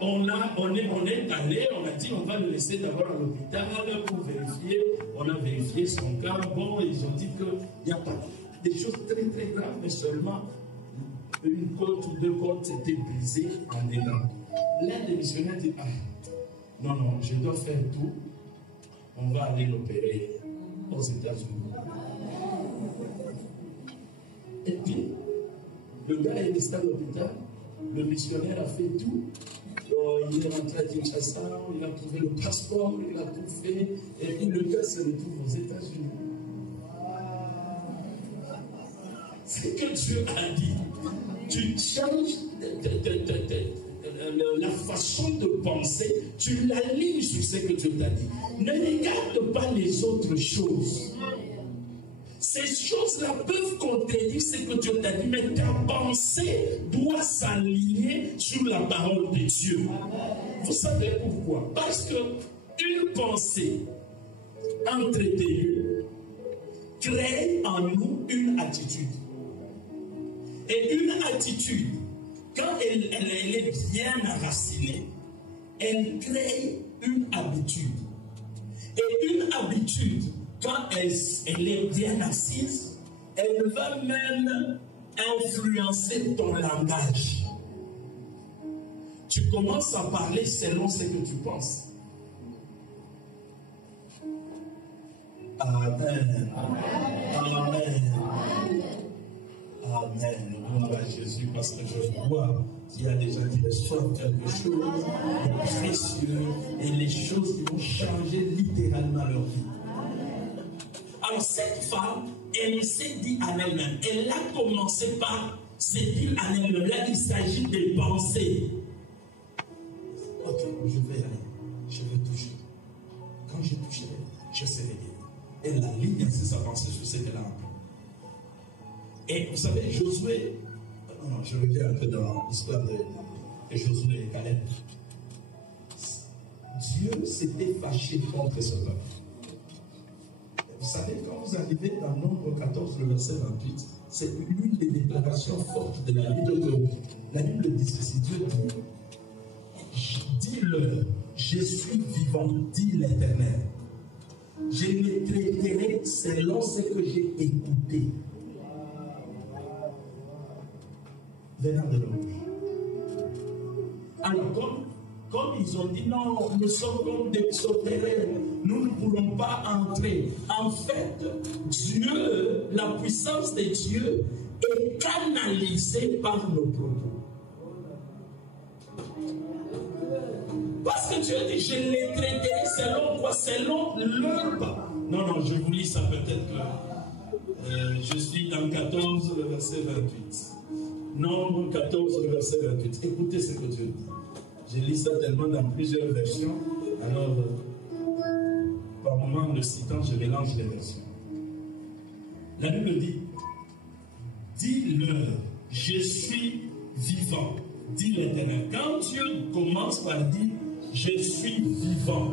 On est allé, on a dit on va le laisser d'abord à l'hôpital pour vérifier. On a vérifié son cas. Bon, ils ont dit qu'il n'y a pas des choses très très graves, mais seulement une côte ou deux côtes étaient brisées en dedans. L'un des missionnaires dit, non, non, je dois faire tout. On va aller l'opérer aux États-Unis. Et puis, le gars est resté à l'hôpital. Le missionnaire a fait tout. Il est rentré à Kinshasa, il a trouvé le passeport, il a tout fait. Et puis le gars se retrouve aux États-Unis. C'est que Dieu a dit. Tu changes la façon de penser, tu l'alignes sur ce que Dieu t'a dit. Ne regarde pas les autres choses. Ces choses-là peuvent contredire ce que Dieu t'a dit, mais ta pensée doit s'aligner sur la parole de Dieu. Vous savez pourquoi? Parce que une pensée entretenue crée en nous une attitude. Et une attitude, quand elle est bien enracinée, elle crée une habitude. Et une habitude, quand elle est bien assise, elle va même influencer ton langage. Tu commences à parler selon ce que tu penses. Amen. Amen. Amen. Gloire à Jésus, parce que je vois qu'il y a des gens qui reçoivent quelque chose de précieux et les choses qui vont changer littéralement leur vie. Alors cette femme, elle s'est dit à elle-même, elle a commencé par se dire à elle-même, là il s'agit de pensées. Ok, je vais y aller, je vais toucher. Quand je toucherai, je serai guéri. Elle aligne ainsi sa pensée sur ce qu'elle a appris. Et vous savez, Josué, non, je reviens un peu dans l'histoire de Josué et Caleb. Dieu s'était fâché contre ce peuple. Vous savez, quand vous arrivez dans Nombre 14, le verset 28, c'est l'une des déclarations fortes de la Bible. La Bible dit ceci, Dieu dit, dis-leur, je suis vivant, dit l'Éternel. Je les traiterai selon ce que j'ai écouté. Venant de l'ange. Alors, comme ils ont dit, non, nous sommes comme des sauterelles, nous ne pourrons pas entrer. En fait, Dieu, la puissance de Dieu est canalisée par nos propos. Parce que Dieu dit, je les traiterai selon quoi? Selon leur pas. Non, non, je vous lis ça peut-être que je suis dans 14, le verset 28. Nombre 14, le verset 28. Écoutez ce que Dieu dit. Je lis ça tellement dans plusieurs versions. Alors, par moment, en le citant, je mélange les versions. La Bible dit, dis-leur, je suis vivant, dit l'Éternel. Quand Dieu commence par dire, je suis vivant,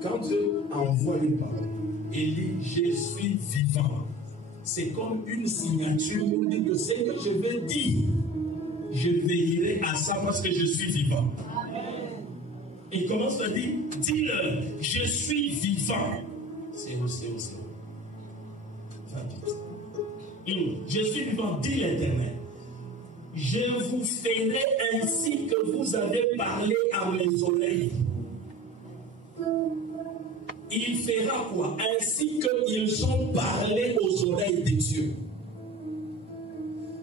quand Dieu envoie une parole, il dit, je suis vivant. C'est comme une signature pour dire que ce que je vais dire, je veillerai à ça parce que je suis vivant. Il commence à dire, dis-leur, je suis vivant. C'est où. 28. Je suis vivant, dit l'Éternel. Je vous ferai ainsi que vous avez parlé à mes oreilles. Il fera quoi? Ainsi qu'ils ont parlé aux oreilles de Dieu.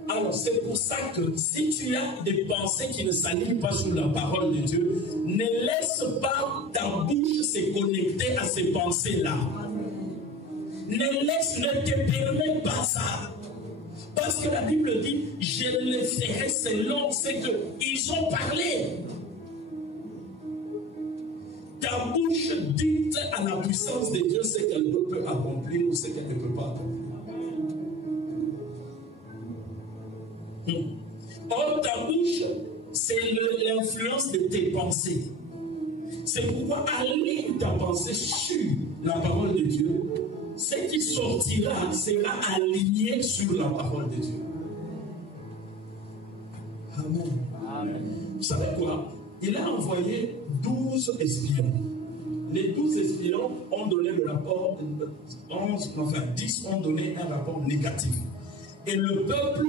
Alors c'est pour ça que si tu as des pensées qui ne s'alignent pas sur la parole de Dieu, ne laisse pas ta bouche se connecter à ces pensées-là. Ne te permets pas ça. Parce que la Bible dit, je les ferai selon ce qu'ils ont parlé. Ta bouche dicte à la puissance de Dieu ce qu'elle peut accomplir ou ce qu'elle ne peut pas accomplir. Or, ta bouche, c'est l'influence de tes pensées. C'est pourquoi aligne ta pensée sur la parole de Dieu. Ce qui sortira sera aligné sur la parole de Dieu. Amen. Amen. Vous savez quoi? Il a envoyé 12 espions. Les 12 espions ont donné le rapport, 10 ont donné un rapport négatif. Et le peuple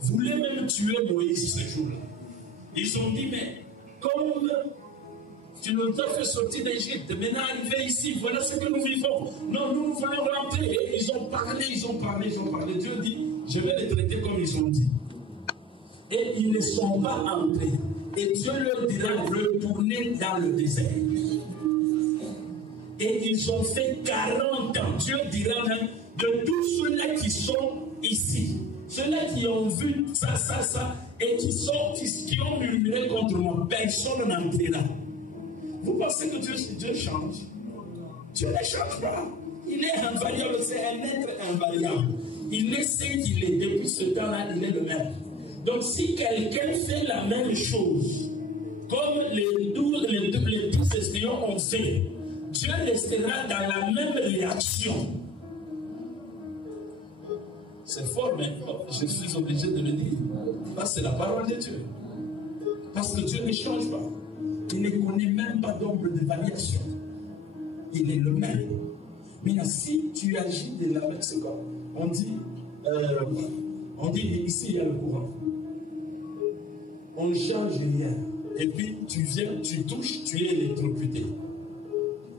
voulait même tuer Moïse ce jour-là. Ils ont dit, mais comme Tu nous as fait sortir d'Égypte. Maintenant, arrivé ici, voilà ce que nous vivons. Non, nous voulons rentrer. Et ils ont parlé. Dieu dit, je vais les traiter comme ils ont dit. Et ils ne sont pas entrés. Et Dieu leur dira, retournez dans le désert. Et ils ont fait 40 ans. Dieu dira même, de tous ceux-là qui sont ici, ceux-là qui ont vu ça, et qui ont murmuré contre moi, personne n'entrera. Vous pensez que Dieu change? Dieu ne change pas. Il est invariable, c'est un être invariable. Il est ce qu'il est. Depuis ce temps-là, il est le même. Donc si quelqu'un fait la même chose, comme les 12 espions ont fait, Dieu restera dans la même réaction. C'est fort, mais je suis obligé de le dire. Parce que c'est la parole de Dieu. Parce que Dieu ne change pas. Il ne connaît même pas d'ombre de variation. Il est le même. Maintenant, si tu agis de la même seconde, on dit ici il y a le courant. On ne change rien. Et puis tu viens, tu touches, tu es électrocuté.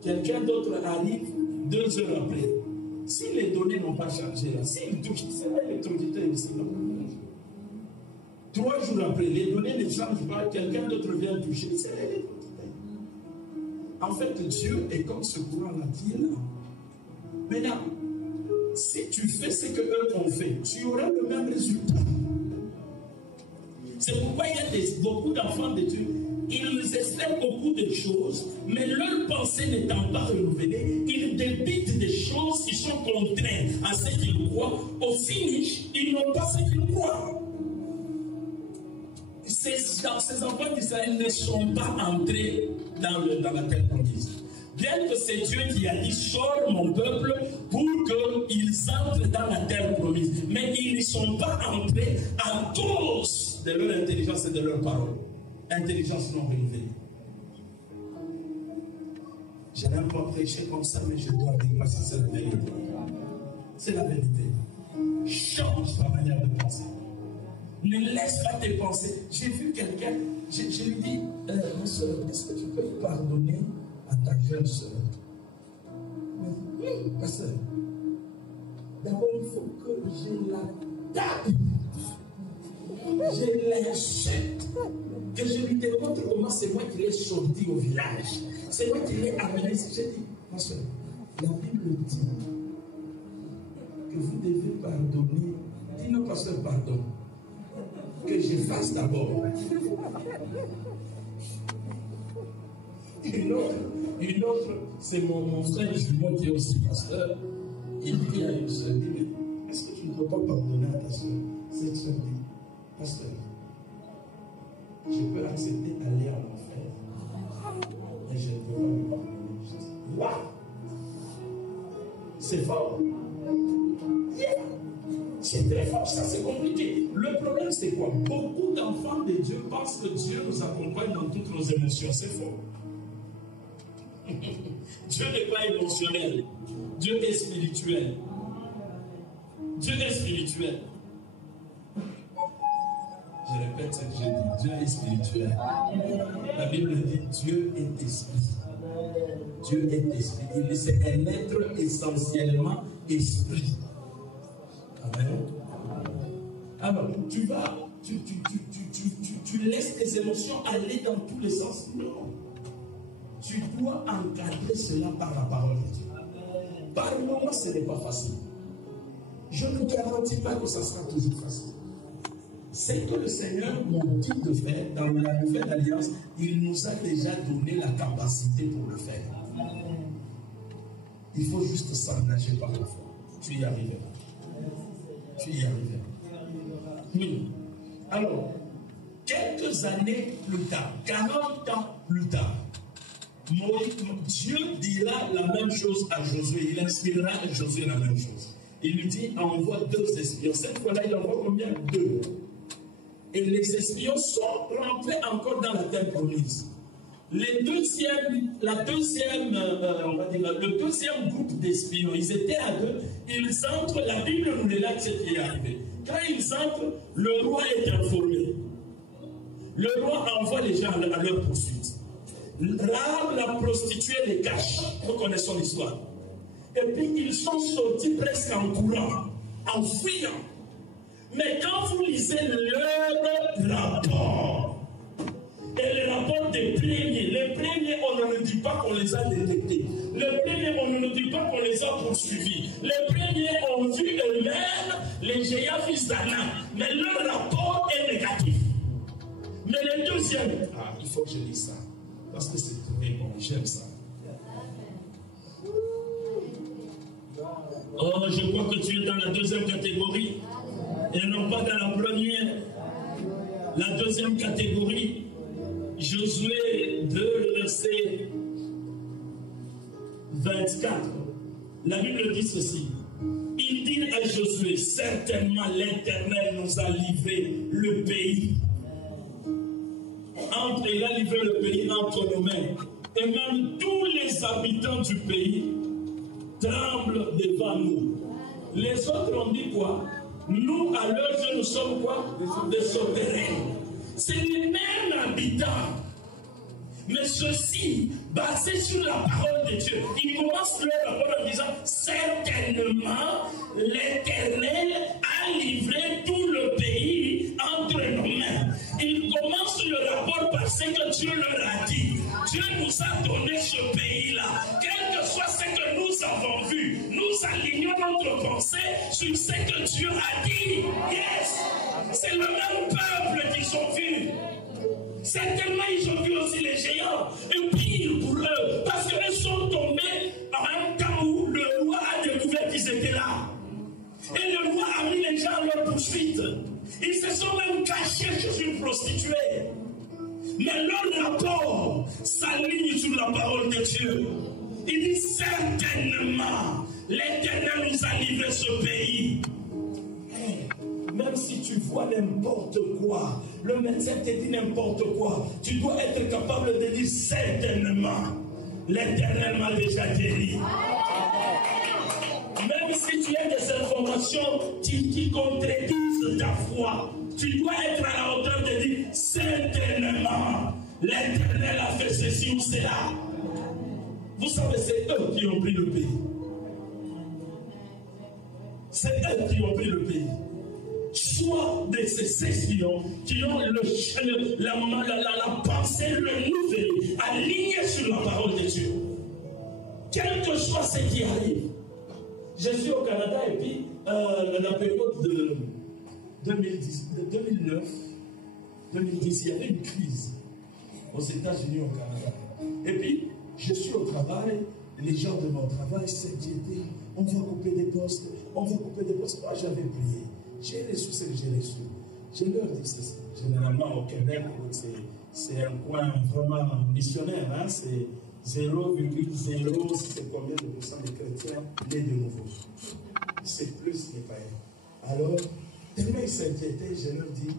Quelqu'un d'autre arrive 2 heures après. Si les données n'ont pas changé là, s'il touche, c'est l'électrocuté aussi. 3 jours après, les données ne changent pas, quelqu'un d'autre vient toucher, c'est l'électrocuté. En fait, Dieu est comme ce courant-là qui est là. Maintenant, si tu fais ce qu'eux ont fait, tu auras le même résultat. C'est pourquoi il y a beaucoup d'enfants de Dieu, ils espèrent beaucoup de choses, mais leur pensée n'étant pas renouvelée, ils débitent des choses qui sont contraires à ce qu'ils croient. Au finish, ils n'ont pas ce qu'ils croient. Ces enfants d'Israël ne sont pas entrés dans la terre promise. Bien que c'est Dieu qui a dit, sors mon peuple pour qu'ils entrent dans la terre promise. Mais ils ne sont pas entrés à cause de leur intelligence et de leur parole. Intelligence non renouvelée. Je n'aime pas prêcher comme ça, mais je dois dire parce que c'est la vérité. C'est la vérité. Change ta manière de penser. Ne laisse pas tes pensées. J'ai vu quelqu'un, je lui dis, ma soeur, est-ce que tu peux pardonner à ta jeune soeur? Oui, pasteur. D'abord, il faut que je la tape. Je l'insulte. Que je lui démontre comment c'est moi qui l'ai sorti au village. C'est moi qui l'ai amené. J'ai dit, pasteur, la Bible dit que vous devez pardonner. Dis non, pasteur, pardon. Que je fasse d'abord. Une autre, c'est mon frère jumeau qui est aussi pasteur. Il dit à une soeur, est-ce que tu ne peux pas pardonner à ta soeur? Cette soeur dit, pasteur, je peux accepter d'aller en enfer, mais je ne peux pas me pardonner. Waouh! C'est fort. Yeah. C'est très fort, ça c'est compliqué. Le problème c'est quoi? Beaucoup d'enfants de Dieu pensent que Dieu nous accompagne dans toutes nos émotions. C'est faux. Dieu n'est pas émotionnel. Dieu est spirituel. Dieu est spirituel. Je répète ce que j'ai dit. Dieu est spirituel. La Bible dit Dieu est esprit. Dieu est esprit. C'est un être essentiellement esprit. Amen. Alors, tu laisses tes émotions aller dans tous les sens. Non. Tu dois encadrer cela par la parole de Dieu. Par le moment, ce n'est pas facile. Je ne garantis pas que ça sera toujours facile. C'est que le Seigneur nous dit de faire dans la nouvelle alliance, il nous a déjà donné la capacité pour le faire. Il faut juste s'engager par la foi. Tu y arriveras. Tu y arriveras. Oui. Alors, quelques années plus tard, 40 ans plus tard, Dieu dira la même chose à Josué. Il inspirera à Josué la même chose. Il lui dit, envoie 2 espions. Cette fois-là, il envoie combien? 2. Et les espions sont rentrés encore dans la terre promise. Le deuxième groupe d'espions, ils étaient à 2. Ils entrent, la Bible nous relate ce qui est arrivé. Quand ils entrent, le roi est informé. Le roi envoie les gens à leur poursuite. Rahab, la prostituée, les cache. Nous connaissons l'histoire. Et puis ils sont sortis presque en courant, en fuyant. Mais quand vous lisez leur rapport, et le rapport des premiers, les premiers, on ne dit pas qu'on les a détectés. Les premiers, on ne dit pas qu'on les a poursuivis. Les premiers ont vu eux-mêmes les géants fils d'Anak. Mais leur rapport est négatif. Mais le deuxième, il faut que je lise ça. Parce que c'est très bon, j'aime ça. Oh, je crois que tu es dans la deuxième catégorie. Et non pas dans la première. La deuxième catégorie. Josué 2, le verset 24. La Bible dit ceci. Il dit à Josué, certainement l'Éternel nous a livré le pays. Il a livré le pays entre nos mains. Et même tous les habitants du pays tremblent devant nous. Les autres ont dit quoi? Nous, à leurs yeux, nous sommes quoi? Des sauterelles. C'est les mêmes habitants. Mais ceux-ci, basés sur la parole de Dieu, ils commencent leur rapport en disant, certainement, l'Éternel a livré tout le pays entre nos mains. Ils commencent le rapport parce que Dieu leur a dit. Dieu nous a donné ce pays-là. Quel que soit ce que nous avons vu, nous alignons notre pensée sur ce que Dieu a dit. Yes! C'est le même peuple qu'ils ont vu. Certainement, ils ont vu aussi les géants. Et pire pour eux, parce qu'eux sont tombés en un temps où le roi a découvert qu'ils étaient là. Et le roi a mis les gens à leur poursuite. Ils se sont même cachés chez une prostituée. Mais leur rapport s'aligne sur la parole de Dieu. Il dit certainement, l'Éternel nous a livré ce pays. Même si tu vois n'importe quoi, le médecin te dit n'importe quoi, tu dois être capable de dire certainement, l'Éternel m'a déjà guéri. Même si tu as des informations qui contredisent ta foi, tu dois être à la hauteur de dire certainement, l'Éternel a fait ceci ou cela. Vous savez, c'est eux qui ont pris le pays. C'est eux qui ont pris le pays. Soit de ces qui ont la pensée renouvelée, alignée sur la parole de Dieu. Quel que soit ce qui arrive. Je suis au Canada et puis la période de 2009, 2010, il y avait une crise aux États-Unis, au Canada. Et puis, je suis au travail, les gens de mon travail s'inquiétaient. On va couper des postes, on va couper des postes. Moi, j'avais prié. J'ai reçu ce que j'ai reçu. Je leur dis ceci. Généralement, au Québec, c'est un coin vraiment missionnaire. Hein? C'est 0,0, c'est combien de pourcents des chrétiens nés de nouveau. C'est plus les païens. Alors, tellement ils s'inquiétaient, je leur dis,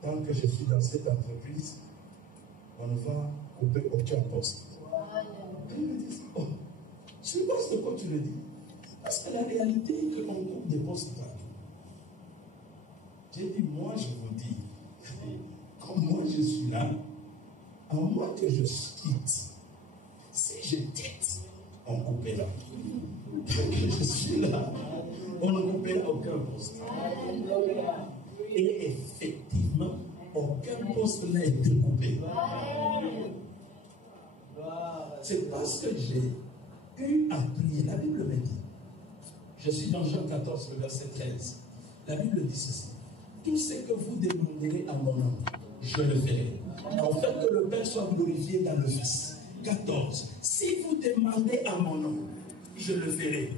tant que je suis dans cette entreprise, on ne va couper aucun poste. Et ils me disent, oh, je pense de quoi tu le dis. Parce que la réalité est qu'on coupe des postes partout. J'ai dit, moi je vous dis, comme moi je suis là, à moins que je quitte, si je quitte, on coupera. Tant que je suis là, on ne coupera aucun poste. Et effectivement, aucun poste n'a été coupé. C'est parce que j'ai eu à prier. La Bible me dit, je suis dans Jean 14, le verset 13. La Bible dit ceci. Tout ce que vous demanderez à mon nom, je le ferai. En fait, que le Père soit glorifié dans le Fils. 14. Si vous demandez à mon nom, je le ferai.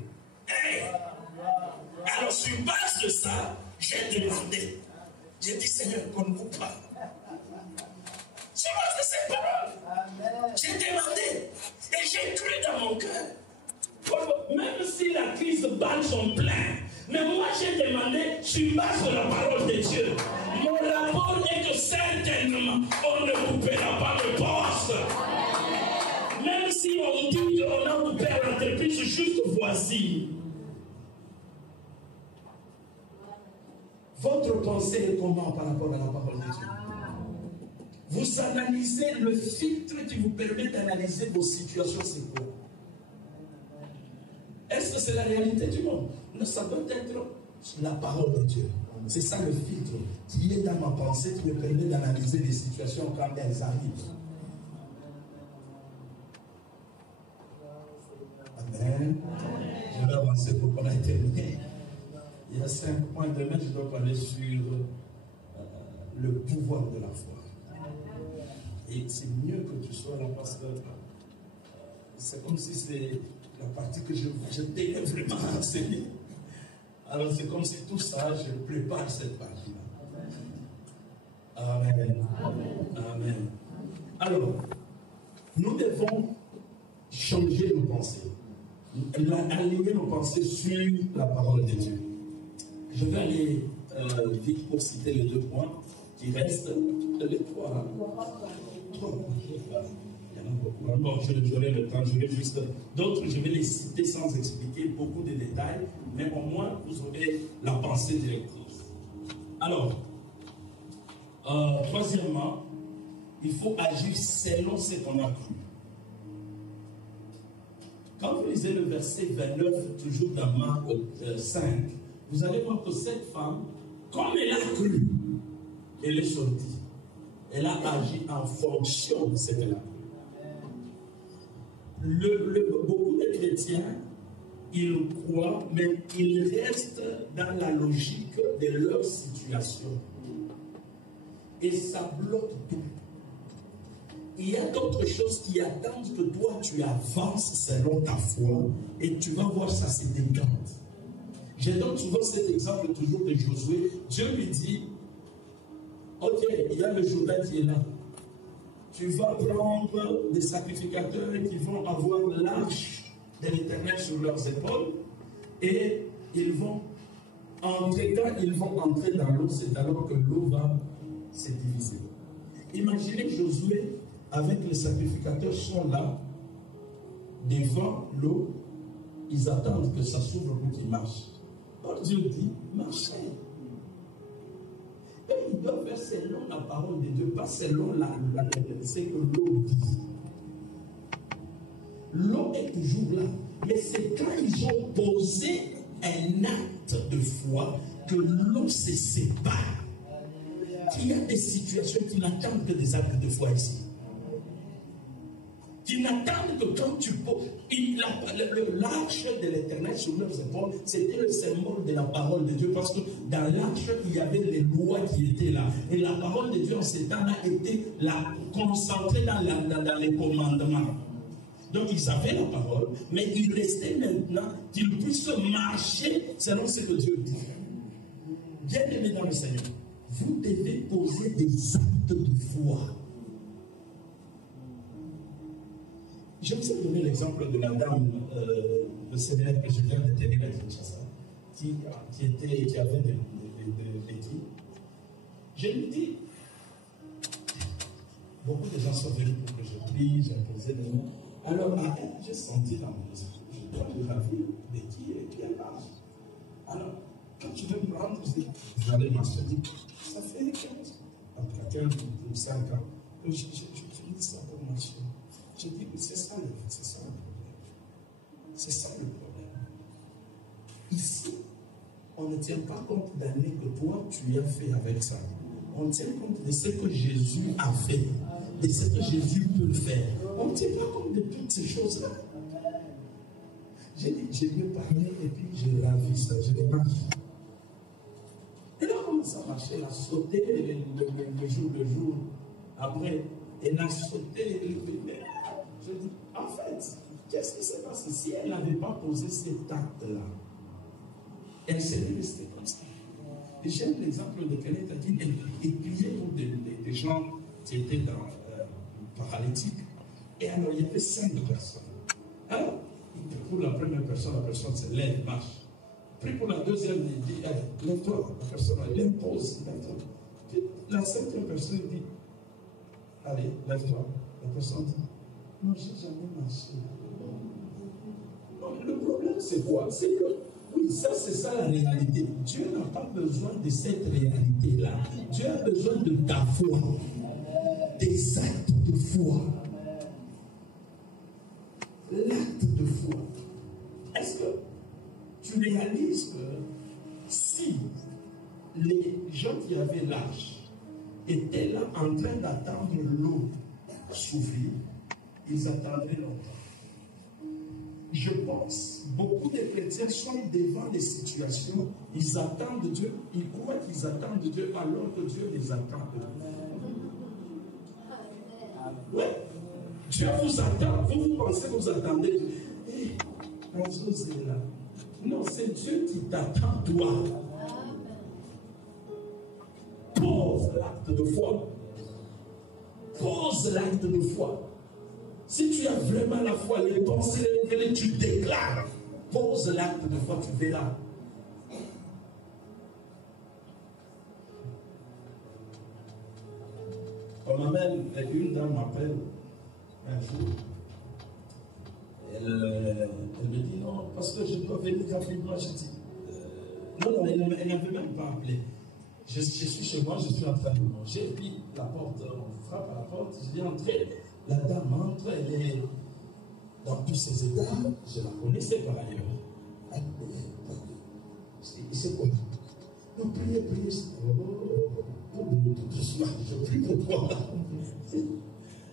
Alors, sur base de ça, j'ai demandé. J'ai dit, Seigneur, qu'on ne coupe pas. Sur base de cette parole, j'ai demandé. Et j'ai cru dans mon cœur. Même si la crise bat son plein, mais moi j'ai demandé sur base de la parole de Dieu. Mon rapport est que certainement on ne coupera pas le poste. Même si on dit qu'on a coupé l'entreprise juste voici. Votre pensée est comment par rapport à la parole de Dieu? Vous analysez le filtre qui vous permet d'analyser vos situations, c'est quoi? Est-ce que c'est la réalité du monde? Non, ça doit être la parole de Dieu. C'est ça le filtre qui est dans ma pensée, qui me permet d'analyser les situations quand elles arrivent. Amen. Je vais avancer pour qu'on ait terminé. Il y a 5 points. Demain, je dois parler sur le pouvoir de la foi. Et c'est mieux que tu sois là parce que c'est comme si c'est la partie que je t'ai vraiment enseignée. Alors c'est comme si tout ça, je prépare cette partie-là. Amen. Amen. Alors, nous devons changer nos pensées. Aligner nos pensées sur la parole de Dieu. Je vais aller vite pour citer les 2 points qui restent. Les 3. Il y en a beaucoup. Bon, j'aurai le temps, je vais juste. D'autres, je vais les citer sans expliquer beaucoup de détails, mais au moins vous aurez la pensée directrice. Alors, troisièmement, il faut agir selon ce qu'on a cru. Quand vous lisez le verset 29, toujours dans Marc 5, vous allez voir que cette femme, comme elle a cru, elle est sortie. Elle a agi en fonction de ce qu'elle a cru. Beaucoup de chrétiens, ils croient, mais ils restent dans la logique de leur situation. Et ça bloque tout. Il y a d'autres choses qui attendent que toi, tu avances selon ta foi et tu vas voir ça se décante. Je donne souvent cet exemple toujours de Josué. Dieu lui dit, ok, il y a le Jourdain qui est là. Tu vas prendre des sacrificateurs qui vont avoir l'arche de l'Éternel sur leurs épaules et ils vont entrer, quand ils vont entrer dans l'eau, c'est alors que l'eau va se diviser. Imaginez Josué avec les sacrificateurs sont là, devant l'eau, ils attendent que ça s'ouvre pour qu'ils marchent. Or Dieu dit, marchez. Et ils doivent faire selon la parole de Dieu, pas selon ce que l'eau dit. L'eau est toujours là, mais c'est quand ils ont posé un acte de foi que l'eau se sépare. Il y a des situations qui n'attendent que des actes de foi ici. Qui n'attendent que quand tu poses l'arche de l'Éternel sur leurs épaules, c'était le symbole de la parole de Dieu, parce que dans l'arche, il y avait les lois qui étaient là. Et la parole de Dieu en ces temps-là était concentrée dans les commandements. Donc ils avaient la parole, mais il restait maintenant qu'ils puissent marcher selon ce que Dieu dit. Bien-aimés dans le Seigneur, vous devez poser des actes de foi. Je vous ai donné l'exemple de la dame de séminaire que je viens de tenir à Kinshasa, qui avait des béquilles. Je lui dis, beaucoup de gens sont venus pour que je prie, j'ai posé des mots. Alors à elle, j'ai senti dans mon esprit, je dois lui raviver béquille et puis elle marche. Alors, quand tu veux me prendre, vous allez marcher, je dis, ça fait 15 ou 5 ans que j'utilise ça pour marcher. Je dis que c'est ça le problème. C'est ça le problème. Ici, on ne tient pas compte d'années que toi, tu as fait avec ça. On tient compte de ce que Jésus a fait, de ce que Jésus peut faire. On ne tient pas compte de toutes ces choses-là. J'ai dit, je lui ai parlé et puis je l'ai ça, je l'ai marché. Et là, comment ça marchait? Elle a sauté le jour. Après, elle a sauté je dis, en fait, qu'est-ce qui s'est passé? Si elle n'avait pas posé cet acte-là, elle serait restée comme ça. Et j'aime l'exemple de quelqu'un qui a dit, elle priait pour des gens qui étaient paralytiques. Et alors, il y avait 5 personnes. Alors, pour la première personne, la personne se lève, marche. Puis pour la deuxième, il dit, lève-toi. La personne, elle impose, lève-toi. Puis la 5e personne dit, allez, lève-toi. La personne dit, non, je n'ai jamais marché. Non, le problème, c'est quoi? C'est que, oui, ça, c'est ça la réalité. Dieu n'a pas besoin de cette réalité-là. Dieu a besoin de ta foi. des actes de foi. L'acte de foi. Est-ce que tu réalises que si les gens qui avaient l'âge étaient là en train d'attendre l'eau s'ouvrir, ils attendraient longtemps. Je pense, beaucoup de chrétiens sont devant des situations, ils attendent Dieu, ils croient qu'ils attendent Dieu alors que Dieu les attend. Ouais. Dieu vous attend, vous pensez que vous attendez Dieu. Hey, est là. Non, c'est Dieu qui t'attend, toi. Pose l'acte de foi. Pose l'acte de foi. Si tu as vraiment la foi, les pensées révélées, tu déclares. Pose l'acte de foi, tu verras. On m'amène, une dame m'appelle un jour. Elle me dit non, parce que je dois venir rapidement. Je dis non, elle ne veut même pas appeler. Je suis chez moi, je suis en train de manger, puis la porte, on frappe à la porte, je dis entrer. La dame entre, elle est dans tous ses états. Je la connaissais par ailleurs. C'est quoi? Non, priez. Tout doucement, je prie pour toi.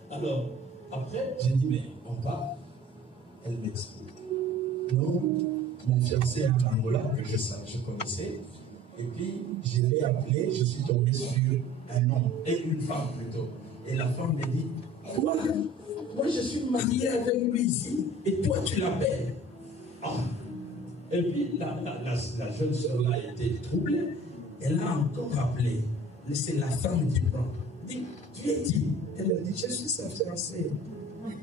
Alors, après, j'ai dit, mais on part. Elle m'explique. Non, mon fiancé est en Angola, que je connaissais. Et puis, je l'ai appelé, je suis tombé sur un homme, et une femme plutôt. Et la femme me dit, quoi? Moi je suis marié avec lui ici, et toi tu l'appelles. Ah. Et puis la jeune soeur là était troublée. Elle a encore appelé. C'est la femme qui prend. Elle dit, tu es qui? Elle a dit, je suis sa fiancée.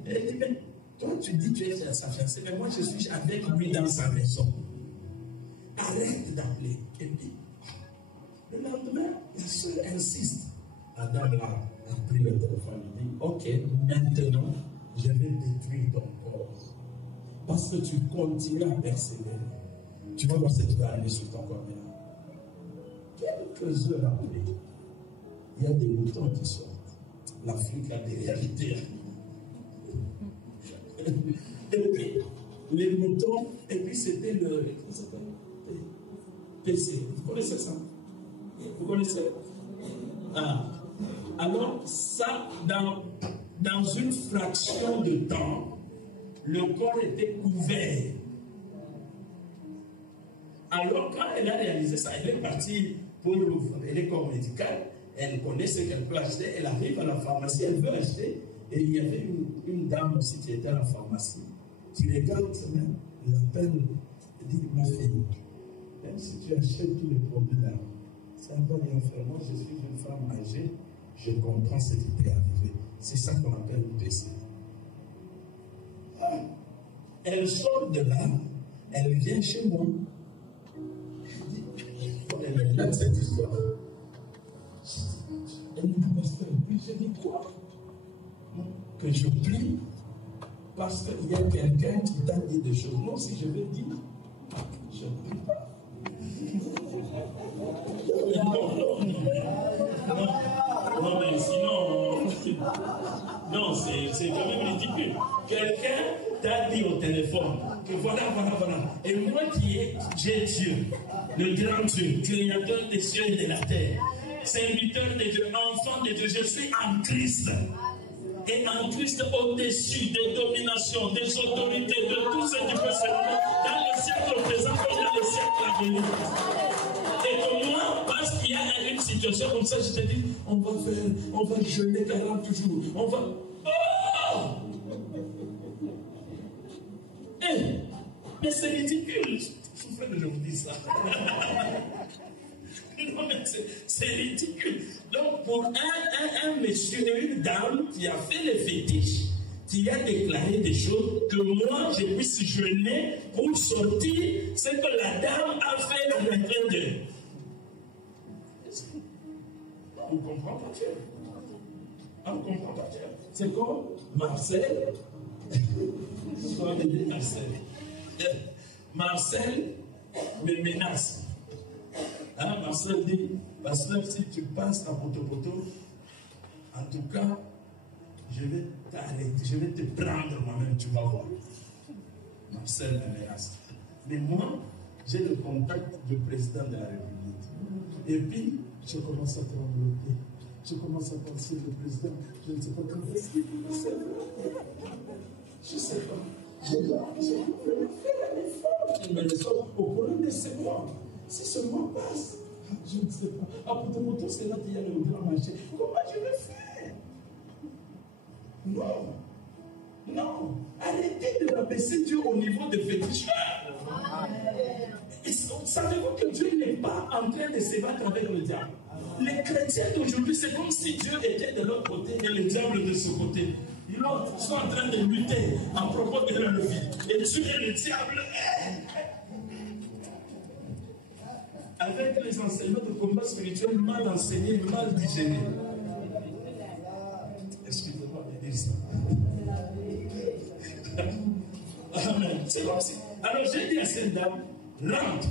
Elle dit, mais toi tu dis tu es sa fiancée, mais moi je suis avec lui dans sa maison. Arrête d'appeler. Et puis, le lendemain, la soeur insiste. La dame là a pris le téléphone et dit, ok, maintenant, je vais détruire ton corps. Parce que tu continues à persévérer. Tu vois voir ce qui va arriver sur ton corps maintenant. Quelques heures après, il y a des moutons qui sortent. L'Afrique a des réalités. Et puis, les moutons, et puis c'était le... Comment ça s'appelle? PC. Vous connaissez ça? Vous connaissez? Ah. Alors, ça, dans une fraction de temps, le corps était couvert. Alors, quand elle a réalisé ça, elle est partie pour elle est corps médical, elle connaît ce qu'elle peut acheter, elle arrive à la pharmacie, elle veut acheter, et il y avait une dame aussi qui était à la pharmacie, qui regarde, elle appelle, elle dit, ma fille, même si tu achètes tous les produits là, ça ne va rien faire. Moi, je suis une femme âgée, je comprends ce qui t'est arrivé. C'est ça qu'on appelle le PC. Elle sort de là, elle vient chez moi. Elle est là, cette histoire. Elle me dit, pasteur, je dis quoi? Que je prie parce qu'il y a quelqu'un qui t'a dit des choses. Moi aussi, je vais dire, je ne prie pas. Non, mais sinon, non, c'est quand même ridicule. Quelqu'un t'a dit au téléphone que voilà. Et moi j'ai Dieu, le grand Dieu, créateur des cieux et de la terre, serviteur de Dieu, enfant de Dieu, je suis en Christ. Et en Christ au-dessus des dominations, des autorités, de tout ce qui peut se faire dans le siècle présent comme dans le siècle à venir. Et que moi, parce qu'il y a une situation comme ça, je te dis, on va jeûner 40 jours, on va... Oh! Mais c'est ridicule. Je voudrais que je vous dise ça. Non, mais c'est ridicule. Donc, pour un monsieur et une dame qui a fait les fétiches, qui a déclaré des choses, que moi, je puisse jeûner pour sortir ce que la dame a fait à l'intérieur. On ne comprend pas Dieu. On ne comprend pas Dieu. C'est comme Marcel. Marcel me menace. Hein, Marcel dit, pasteur, si tu passes à poto, en tout cas, je vais t'arrêter, je vais te prendre moi-même, tu vas voir. Ma sœur me menace. Mais moi, j'ai le contact du président de la République. Et puis, je commence à trembloter. Je commence à penser, le président, je ne sais pas comment est-ce qu'il peut me servir. Je ne sais pas. Je vais faire un effort qu'il me le soit au courant de ces mois. Si ce mois passe, je ne sais pas. Après tout, tout c'est là qu'il y a le grand marché. Comment je vais faire? Non. Non. Arrêtez de rabaisser Dieu au niveau de féticheurs. Savez-vous que Dieu n'est pas en train de se battre avec le diable? Les chrétiens d'aujourd'hui, c'est comme si Dieu était de l'autre côté et le diable de ce côté. Ils sont en train de lutter à propos de leur vie. Et Dieu et le diable. Avec les enseignements de combat spirituel mal enseignés, mal digérés. Excusez-moi de dire ça. Amen. C'est comme si. Alors j'ai dit à cette dame, rentre.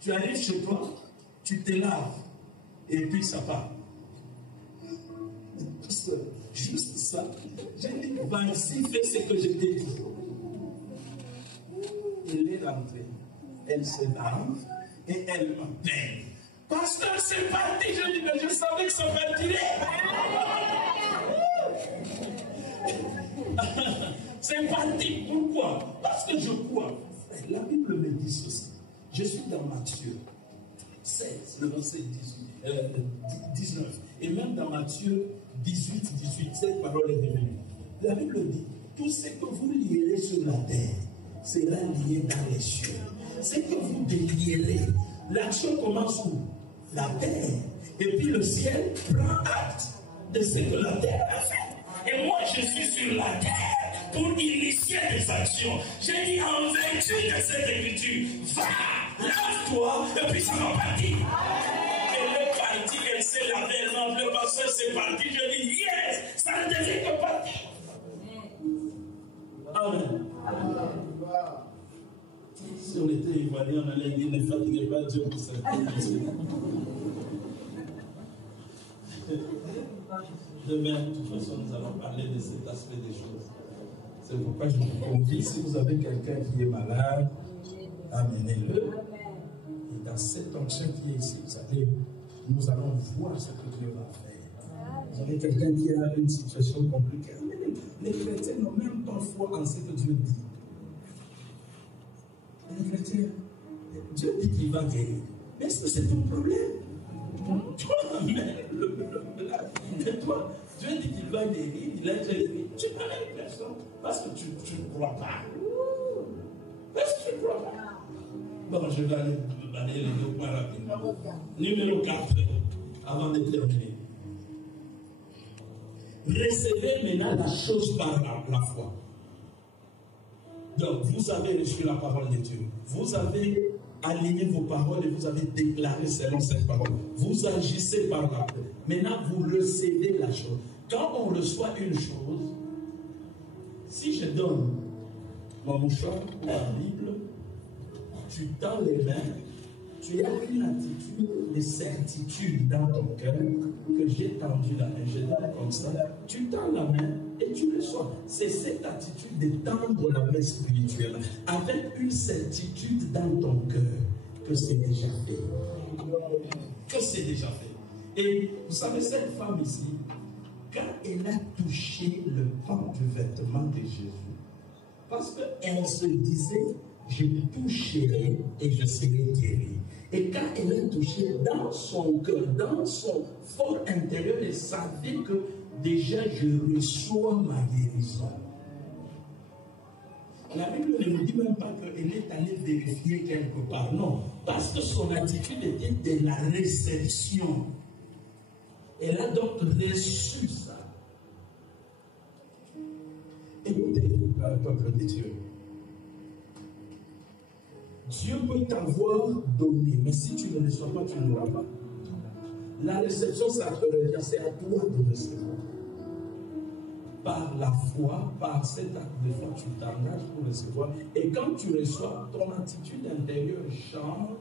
Tu arrives chez toi, tu te laves, et puis ça part. Juste ça. J'ai dit, vas-y, fais ce que je t'ai dit. Elle est rentrée. Elle se lave et elle m'appelle. Pasteur, c'est parti. Je dis, mais je savais que ça partirait. C'est parti. Pourquoi? Parce que je crois. La Bible me dit ceci. Je suis dans Matthieu 16, le verset 19. Et même dans Matthieu 18, cette parole est revenue. La Bible dit, tout ce que vous lierez sur la terre sera lié dans les cieux. Ce que vous délierez, l'action commence où? La terre. Et puis le ciel prend acte de ce que la terre a fait. Et moi, je suis sur la terre pour initier des actions. J'ai dit en vertu de cette écriture, va, lave-toi, et puis ça va partir. Elle est partie, elle s'est lavée, le pasteur c'est parti. Je dis, yes, ça ne devait que partir. Amen. Si on était ivoirien, on allait dire, ne fatiguez pas Dieu pour cette Demain, de toute façon, nous allons parler de cet aspect des choses. C'est pourquoi je vous convie, si vous avez quelqu'un qui est malade, amenez-le. Et dans cette onction qui est ici, vous savez, nous allons voir ce que Dieu va faire. Vous avez quelqu'un qui a une situation compliquée. Les chrétiens n'ont même pas foi en ce que Dieu dit. Les chrétiens, Dieu dit qu'il va guérir. Mais est-ce que c'est ton problème? Toi, Dieu dit qu'il va guérir, il a guéri. Tu n'as personne parce que tu ne crois pas. Parce que tu ne crois pas. Bon, je vais aller balayer les deux points rapidement. Numéro 4, avant de terminer. Recevez maintenant la chose par la foi. Donc, vous avez reçu la parole de Dieu. Vous avez aligné vos paroles et vous avez déclaré selon cette parole. Vous agissez par la foi. Maintenant, vous recevez la chose. Quand on reçoit une chose, si je donne mon mouchoir ou la Bible, tu tends les mains, tu as une attitude de certitude dans ton cœur que j'ai tendu la main, je donne comme ça, tu tends la main et tu reçois. C'est cette attitude de tendre la main spirituelle avec une certitude dans ton cœur que c'est déjà fait. Que c'est déjà fait. Et vous savez, cette femme ici, quand elle a touché le pan du vêtement de Jésus, parce qu'elle se disait, je toucherai et je serai guéri. Et quand elle a touché dans son cœur, dans son fort intérieur, elle savait que déjà je reçois ma guérison. La Bible ne nous dit même pas qu'elle est allée vérifier quelque part. Non, parce que son attitude était de la réception. Elle a donc reçu ça. Écoutez, le peuple de Dieu. Dieu peut t'avoir donné, mais si tu ne reçois pas, tu n'auras pas. La réception, ça te revient, c'est à toi de recevoir. Par la foi, par cet acte de foi, tu t'engages pour recevoir. Et quand tu reçois, ton attitude intérieure change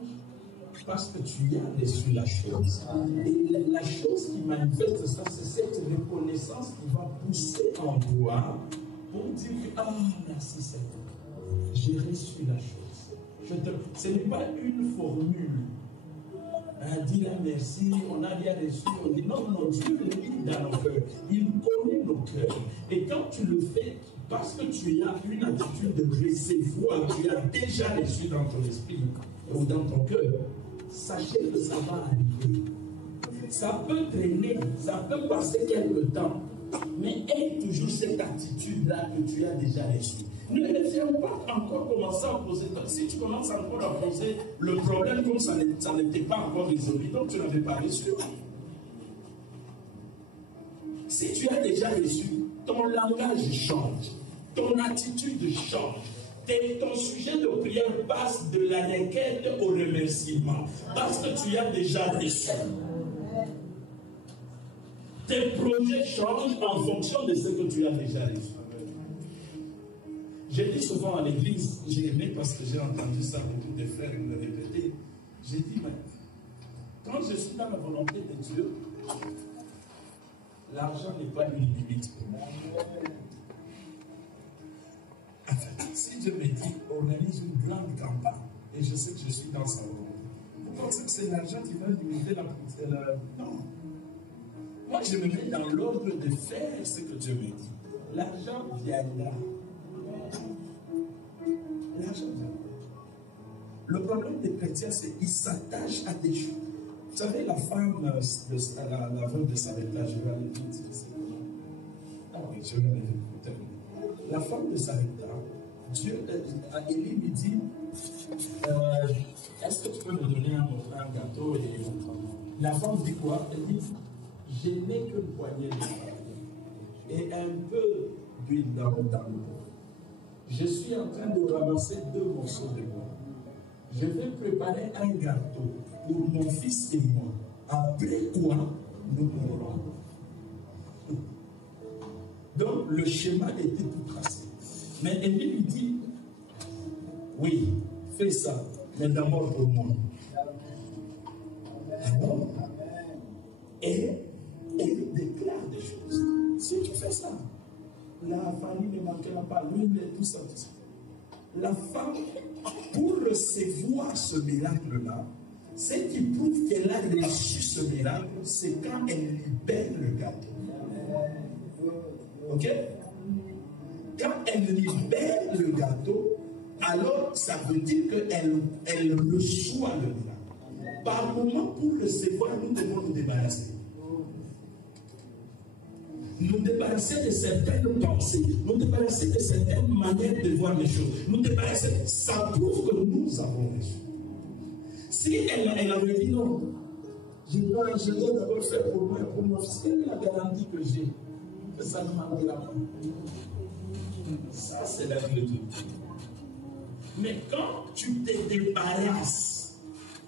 parce que tu as reçu la chose. Et la chose qui manifeste ça, c'est cette reconnaissance qui va pousser en toi pour dire que, ah, merci Seigneur, j'ai reçu la chose. Ce n'est pas une formule. Dire merci, on a bien reçu, on dit non, non, Dieu le dit dans nos cœurs. Il connaît nos cœurs. Et quand tu le fais, parce que tu as une attitude de recevoir, tu as déjà reçu dans ton esprit ou dans ton cœur, sachez que ça va arriver. Ça peut traîner, ça peut passer quelque temps, mais aie toujours cette attitude-là que tu as déjà reçue. Ne viens pas encore commencer à poser. Si tu commences encore à poser le problème comme ça n'était pas encore résolu, donc tu n'avais pas reçu. Si tu as déjà reçu, ton langage change, ton attitude change. Ton sujet de prière passe de la requête au remerciement, parce que tu as déjà reçu. Tes projets changent en fonction de ce que tu as déjà reçu. J'ai dit souvent à l'église, j'ai aimé parce que j'ai entendu ça, beaucoup de frères me répéter. J'ai dit, mais quand je suis dans la volonté de Dieu, l'argent n'est pas une limite pour moi. En fait, si Dieu me dit, organise une grande campagne, et je sais que je suis dans sa volonté, vous pensez que c'est l'argent qui va limiter la... Non. Moi, je me mets dans l'ordre de faire ce que Dieu me dit. L'argent viendra. L'argent viendra. Le problème des chrétiens, c'est qu'ils s'attachent à des choses. Vous savez, la femme, la veuve de Sarepta, je vais aller vite. Ah oui, je vais aller vite. La femme de Sarepta, Dieu, Élie lui dit, est-ce que tu peux me donner un gâteau? Et la femme dit quoi? Elle dit, je n'ai qu'une poignée de farine et un peu d'huile dans le pot. Je suis en train de ramasser 2 morceaux de bois. Je vais préparer un gâteau pour mon fils et moi. Après quoi, nous mourrons. Donc, le schéma était tout tracé. Mais elle lui dit, oui, fais ça, mais d'abord pour moi. D'abord. Et elle déclare des choses. Si tu fais ça, la famille ne manquera pas, l'huile et tout ça, tout ça. La femme, pour recevoir ce miracle-là, ce qui prouve qu'elle a reçu ce miracle, c'est quand elle libère le gâteau. Ok? Quand elle libère le gâteau, alors ça veut dire qu'elle reçoit le miracle. Par moment, pour recevoir, nous devons nous débarrasser. Nous débarrasser de certaines pensées, nous débarrasser de certaines manières de voir les choses, nous débarrasser, ça prouve que nous avons reçu. Si elle avait dit non, je dois d'abord faire pour moi et pour mon fils, quelle est la garantie que j'ai que ça ne manquera pas? Ça, c'est la vérité. Mais quand tu te débarrasses,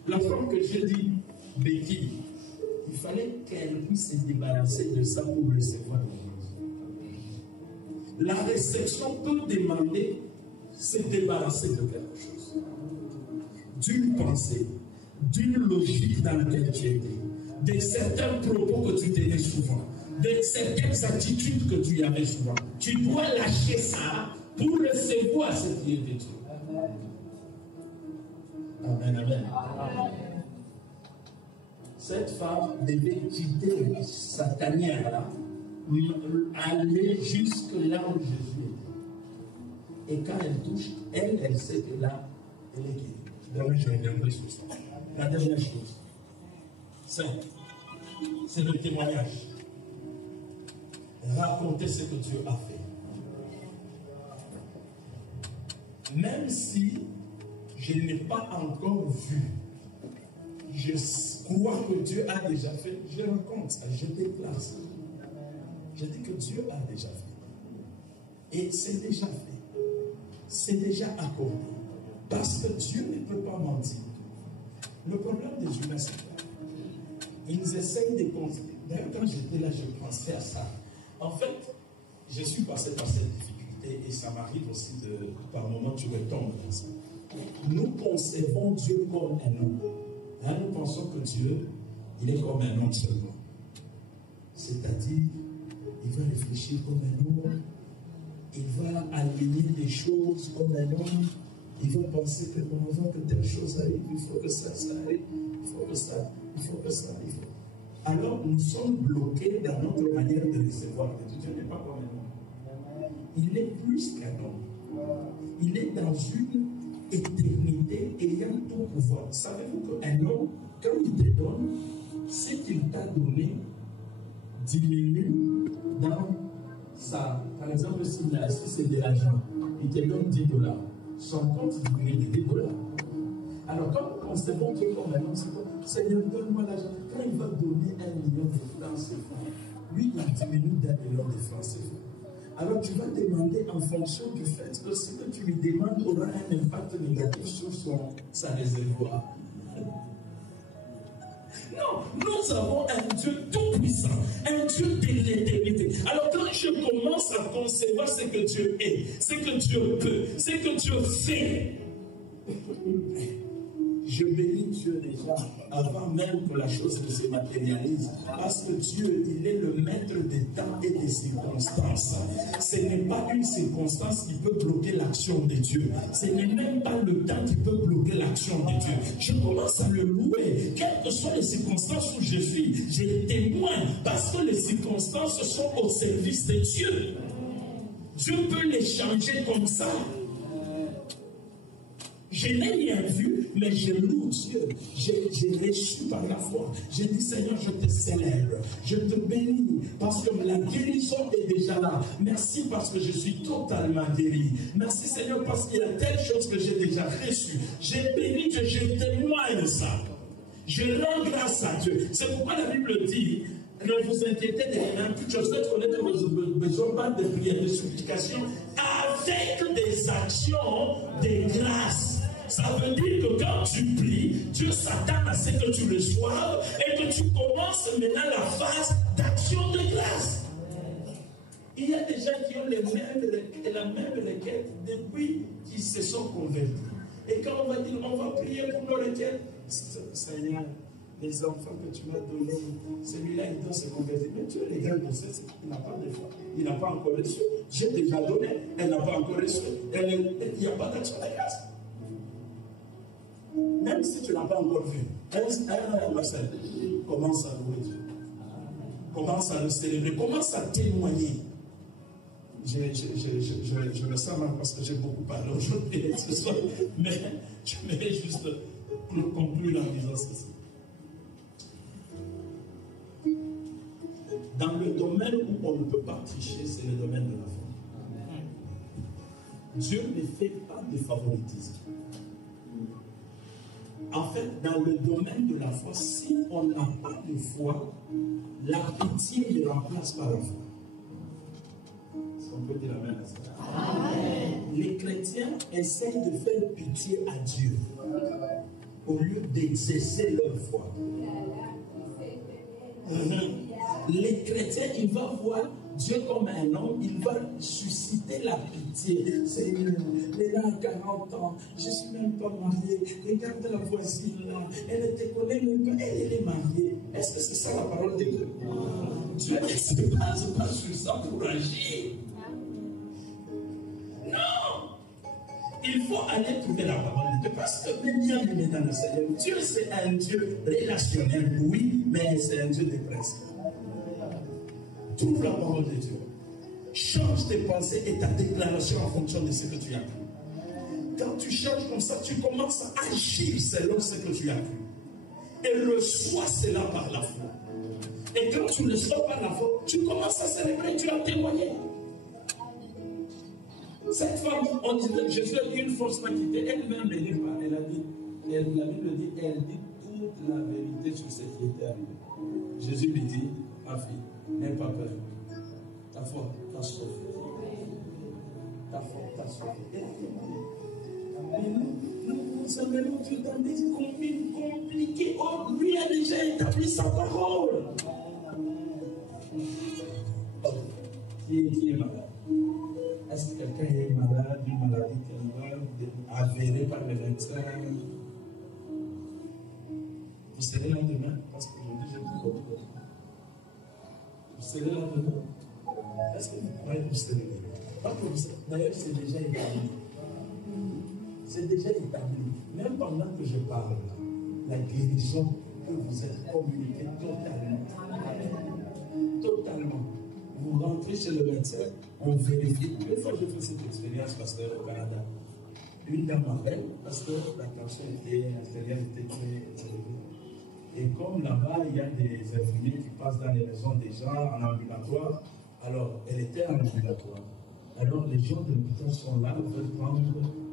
la femme que j'ai dit, Becky, il fallait qu'elle puisse se débarrasser de ça pour recevoir la grâce. La réception peut demander se débarrasser de quelque chose. D'une pensée, d'une logique dans laquelle tu étais, de certains propos que tu tenais souvent, de certaines attitudes que tu avais souvent. Tu dois lâcher ça pour recevoir ce qui est de Dieu. Amen, amen. Cette femme devait quitter sa tanière-là, aller jusque là où Jésus est. Et quand elle touche, elle sait que là, elle est guérie. Demain, je reviendrai sur ça. La dernière chose, c'est le témoignage. Raconter ce que Dieu a fait. Même si je n'ai pas encore vu, je crois que Dieu a déjà fait, je raconte ça, je déclare ça. Je dis que Dieu a déjà fait. Et c'est déjà fait. C'est déjà accordé. Parce que Dieu ne peut pas mentir. Le problème des humains, c'est quoi? Ils essayent de construire. D'ailleurs, quand j'étais là, je pensais à ça. En fait, je suis passé par cette difficulté et ça m'arrive aussi par moments, tu retombes dans ça. Nous concevons Dieu comme un homme. Hein, nous pensons que Dieu, il est comme un homme seulement. C'est-à-dire, il va réfléchir comme un homme, il va aligner des choses comme un homme, il va penser que bon, avant que telle chose arrive, il faut que ça arrive, il faut que ça, il faut que ça arrive. Alors, nous sommes bloqués dans notre manière de recevoir. Dieu n'est pas comme un homme. Il est plus qu'un homme. Il est dans une éternité ayant tout pouvoir. Savez-vous qu'un homme, quand il te donne, ce qu'il t'a donné diminue dans sa... Par exemple, si c'est de l'argent, il te donne $10. Son compte diminue de $10. Alors, quand nous concevons Dieu comme un homme, c'est comme Seigneur, donne-moi l'argent. Quand il va donner 1 million de francs CFA, lui, il diminue d'1 million de francs CFA. Alors tu vas demander en fonction du fait que ce que tu lui demandes aura un impact négatif sur sa réservoir. Non, nous avons un Dieu tout-puissant, un Dieu de l'éternité. Alors quand je commence à concevoir ce que Dieu est, ce que Dieu peut, ce que Dieu fait, je bénis Dieu déjà avant même que la chose ne se matérialise. Parce que Dieu, il est le maître des temps et des circonstances. Ce n'est pas une circonstance qui peut bloquer l'action de Dieu. Ce n'est même pas le temps qui peut bloquer l'action de Dieu. Je commence à le louer. Quelles que soient les circonstances où je suis, je témoigne parce que les circonstances sont au service de Dieu. Dieu peut les changer comme ça. Je n'ai rien vu, mais je loue Dieu. J'ai reçu par la foi. J'ai dit, Seigneur, je te célèbre. Je te bénis parce que la guérison est déjà là. Merci parce que je suis totalement guéri. Merci, Seigneur, parce qu'il y a telle chose que j'ai déjà reçue. J'ai béni Dieu, je témoigne ça. Je rends grâce à Dieu. C'est pourquoi la Bible dit, ne vous inquiétez de rien, toute chose, faites connaître vos besoins par des prières, de supplications, avec des actions de grâce. Ça veut dire que quand tu pries, Dieu s'attend à ce que tu reçoives et que tu commences maintenant la phase d'action de grâce. Il y a des gens qui ont la même requête depuis qu'ils se sont convertis. Et quand on va dire, on va prier pour nos requêtes, Seigneur, les enfants que tu m'as donnés, celui-là, il doit se convertir. Mais tu regardes de ça, il n'a pas de foi. Il n'a pas encore reçu. J'ai déjà donné, elle n'a pas encore reçu. Il n'y a pas d'action de grâce. Même si tu ne l'as pas encore vu, Marcel, commence à louer Dieu. Commence à le célébrer, commence à témoigner. Je me sens mal parce que j'ai beaucoup parlé aujourd'hui, mais je vais juste conclure en disant ceci. Dans le domaine où on ne peut pas tricher, c'est le domaine de la foi. Dieu ne fait pas de favoritisme. En fait, dans le domaine de la foi, si on n'a pas de foi, la pitié le remplace par la foi. Est-ce qu'on peut dire amen à ça? Amen. Les chrétiens essayent de faire pitié à Dieu au lieu d'exercer leur foi. Les chrétiens, ils vont voir Dieu comme un homme, il va susciter la pitié. Seigneur, elle a 40 ans, je ne suis même pas marié. Regarde la voisine là, elle ne te connaît même pas, elle est mariée. Est-ce que c'est ça la parole de Dieu? Dieu ne se base pas sur ça pour agir. Non! Il faut aller trouver la parole de Dieu parce que bien aimé dans le Seigneur, Dieu c'est un Dieu relationnel, oui, mais c'est un Dieu de principe. Trouve la parole de Dieu. Change tes pensées et ta déclaration en fonction de ce que tu as cru. Quand tu changes comme ça, tu commences à agir selon ce que tu as cru. Et reçois cela par la foi. Et quand tu le reçois par la foi, tu commences à célébrer, tu as témoigné. Cette femme, on disait, Jésus a dit une fausse quantité, elle-même ne dit pas. Elle a dit, la Bible dit, elle dit toute la vérité sur ce qui était arrivé. Jésus lui dit, ma fille, n'aie pas peur. Ta foi t'a sauvé. Ta foi t'a sauvé. Nous amenons Dieu dans des conflits compliqués. Oh, lui a déjà établi sa parole. Qui est malade? Est-ce que quelqu'un est malade, une maladie avérée par le médecin? Vous serez là demain, parce qu'aujourd'hui, j'ai tout compris. Vous serez là demain. Est-ce que vous croyez que vous serez là? D'ailleurs, c'est déjà établi. C'est déjà établi. Même pendant que je parle, la guérison peut vous être communiquée totalement. Totalement. Vous rentrez chez le médecin, on vérifie. Une fois j'ai fait cette expérience, pasteur, au Canada, une dame m'appelle parce que la tension artérielle était très élevée. Et comme là-bas, il y a des infirmiers qui passent dans les maisons des gens en ambulatoire, alors elle était en ambulatoire. Alors les gens de l'hôpital sont là, ils veulent prendre,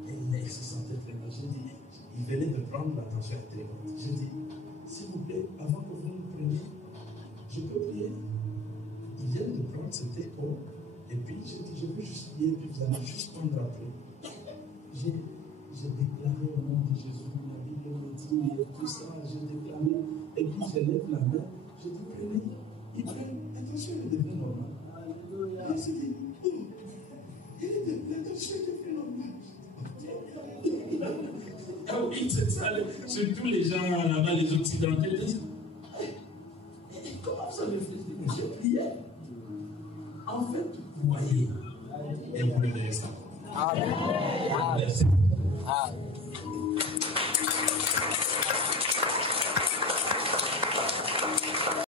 elle se sentait très mal. J'ai dit, ils venaient de prendre la tension artérielle. J'ai dit, s'il vous plaît, avant que vous me preniez, je peux prier. Ils viennent de prendre cet écho, et puis j'ai dit, je veux juste prier, puis vous allez juste prendre après. J'ai déclaré au nom de Jésus, la Bible me dit, et tout ça, j'ai déclaré, et puis je lève la main, je dis, prenez, ils prennent, attention, il devient normal. Et il s'est dit, oh, l'attention est devenue normale. Ah oui, c'est ça, surtout les gens là-bas, les Occidentaux, disent, comment vous avez fait? Je priais. En fait, vous voyez, et vous le laissez. Amen.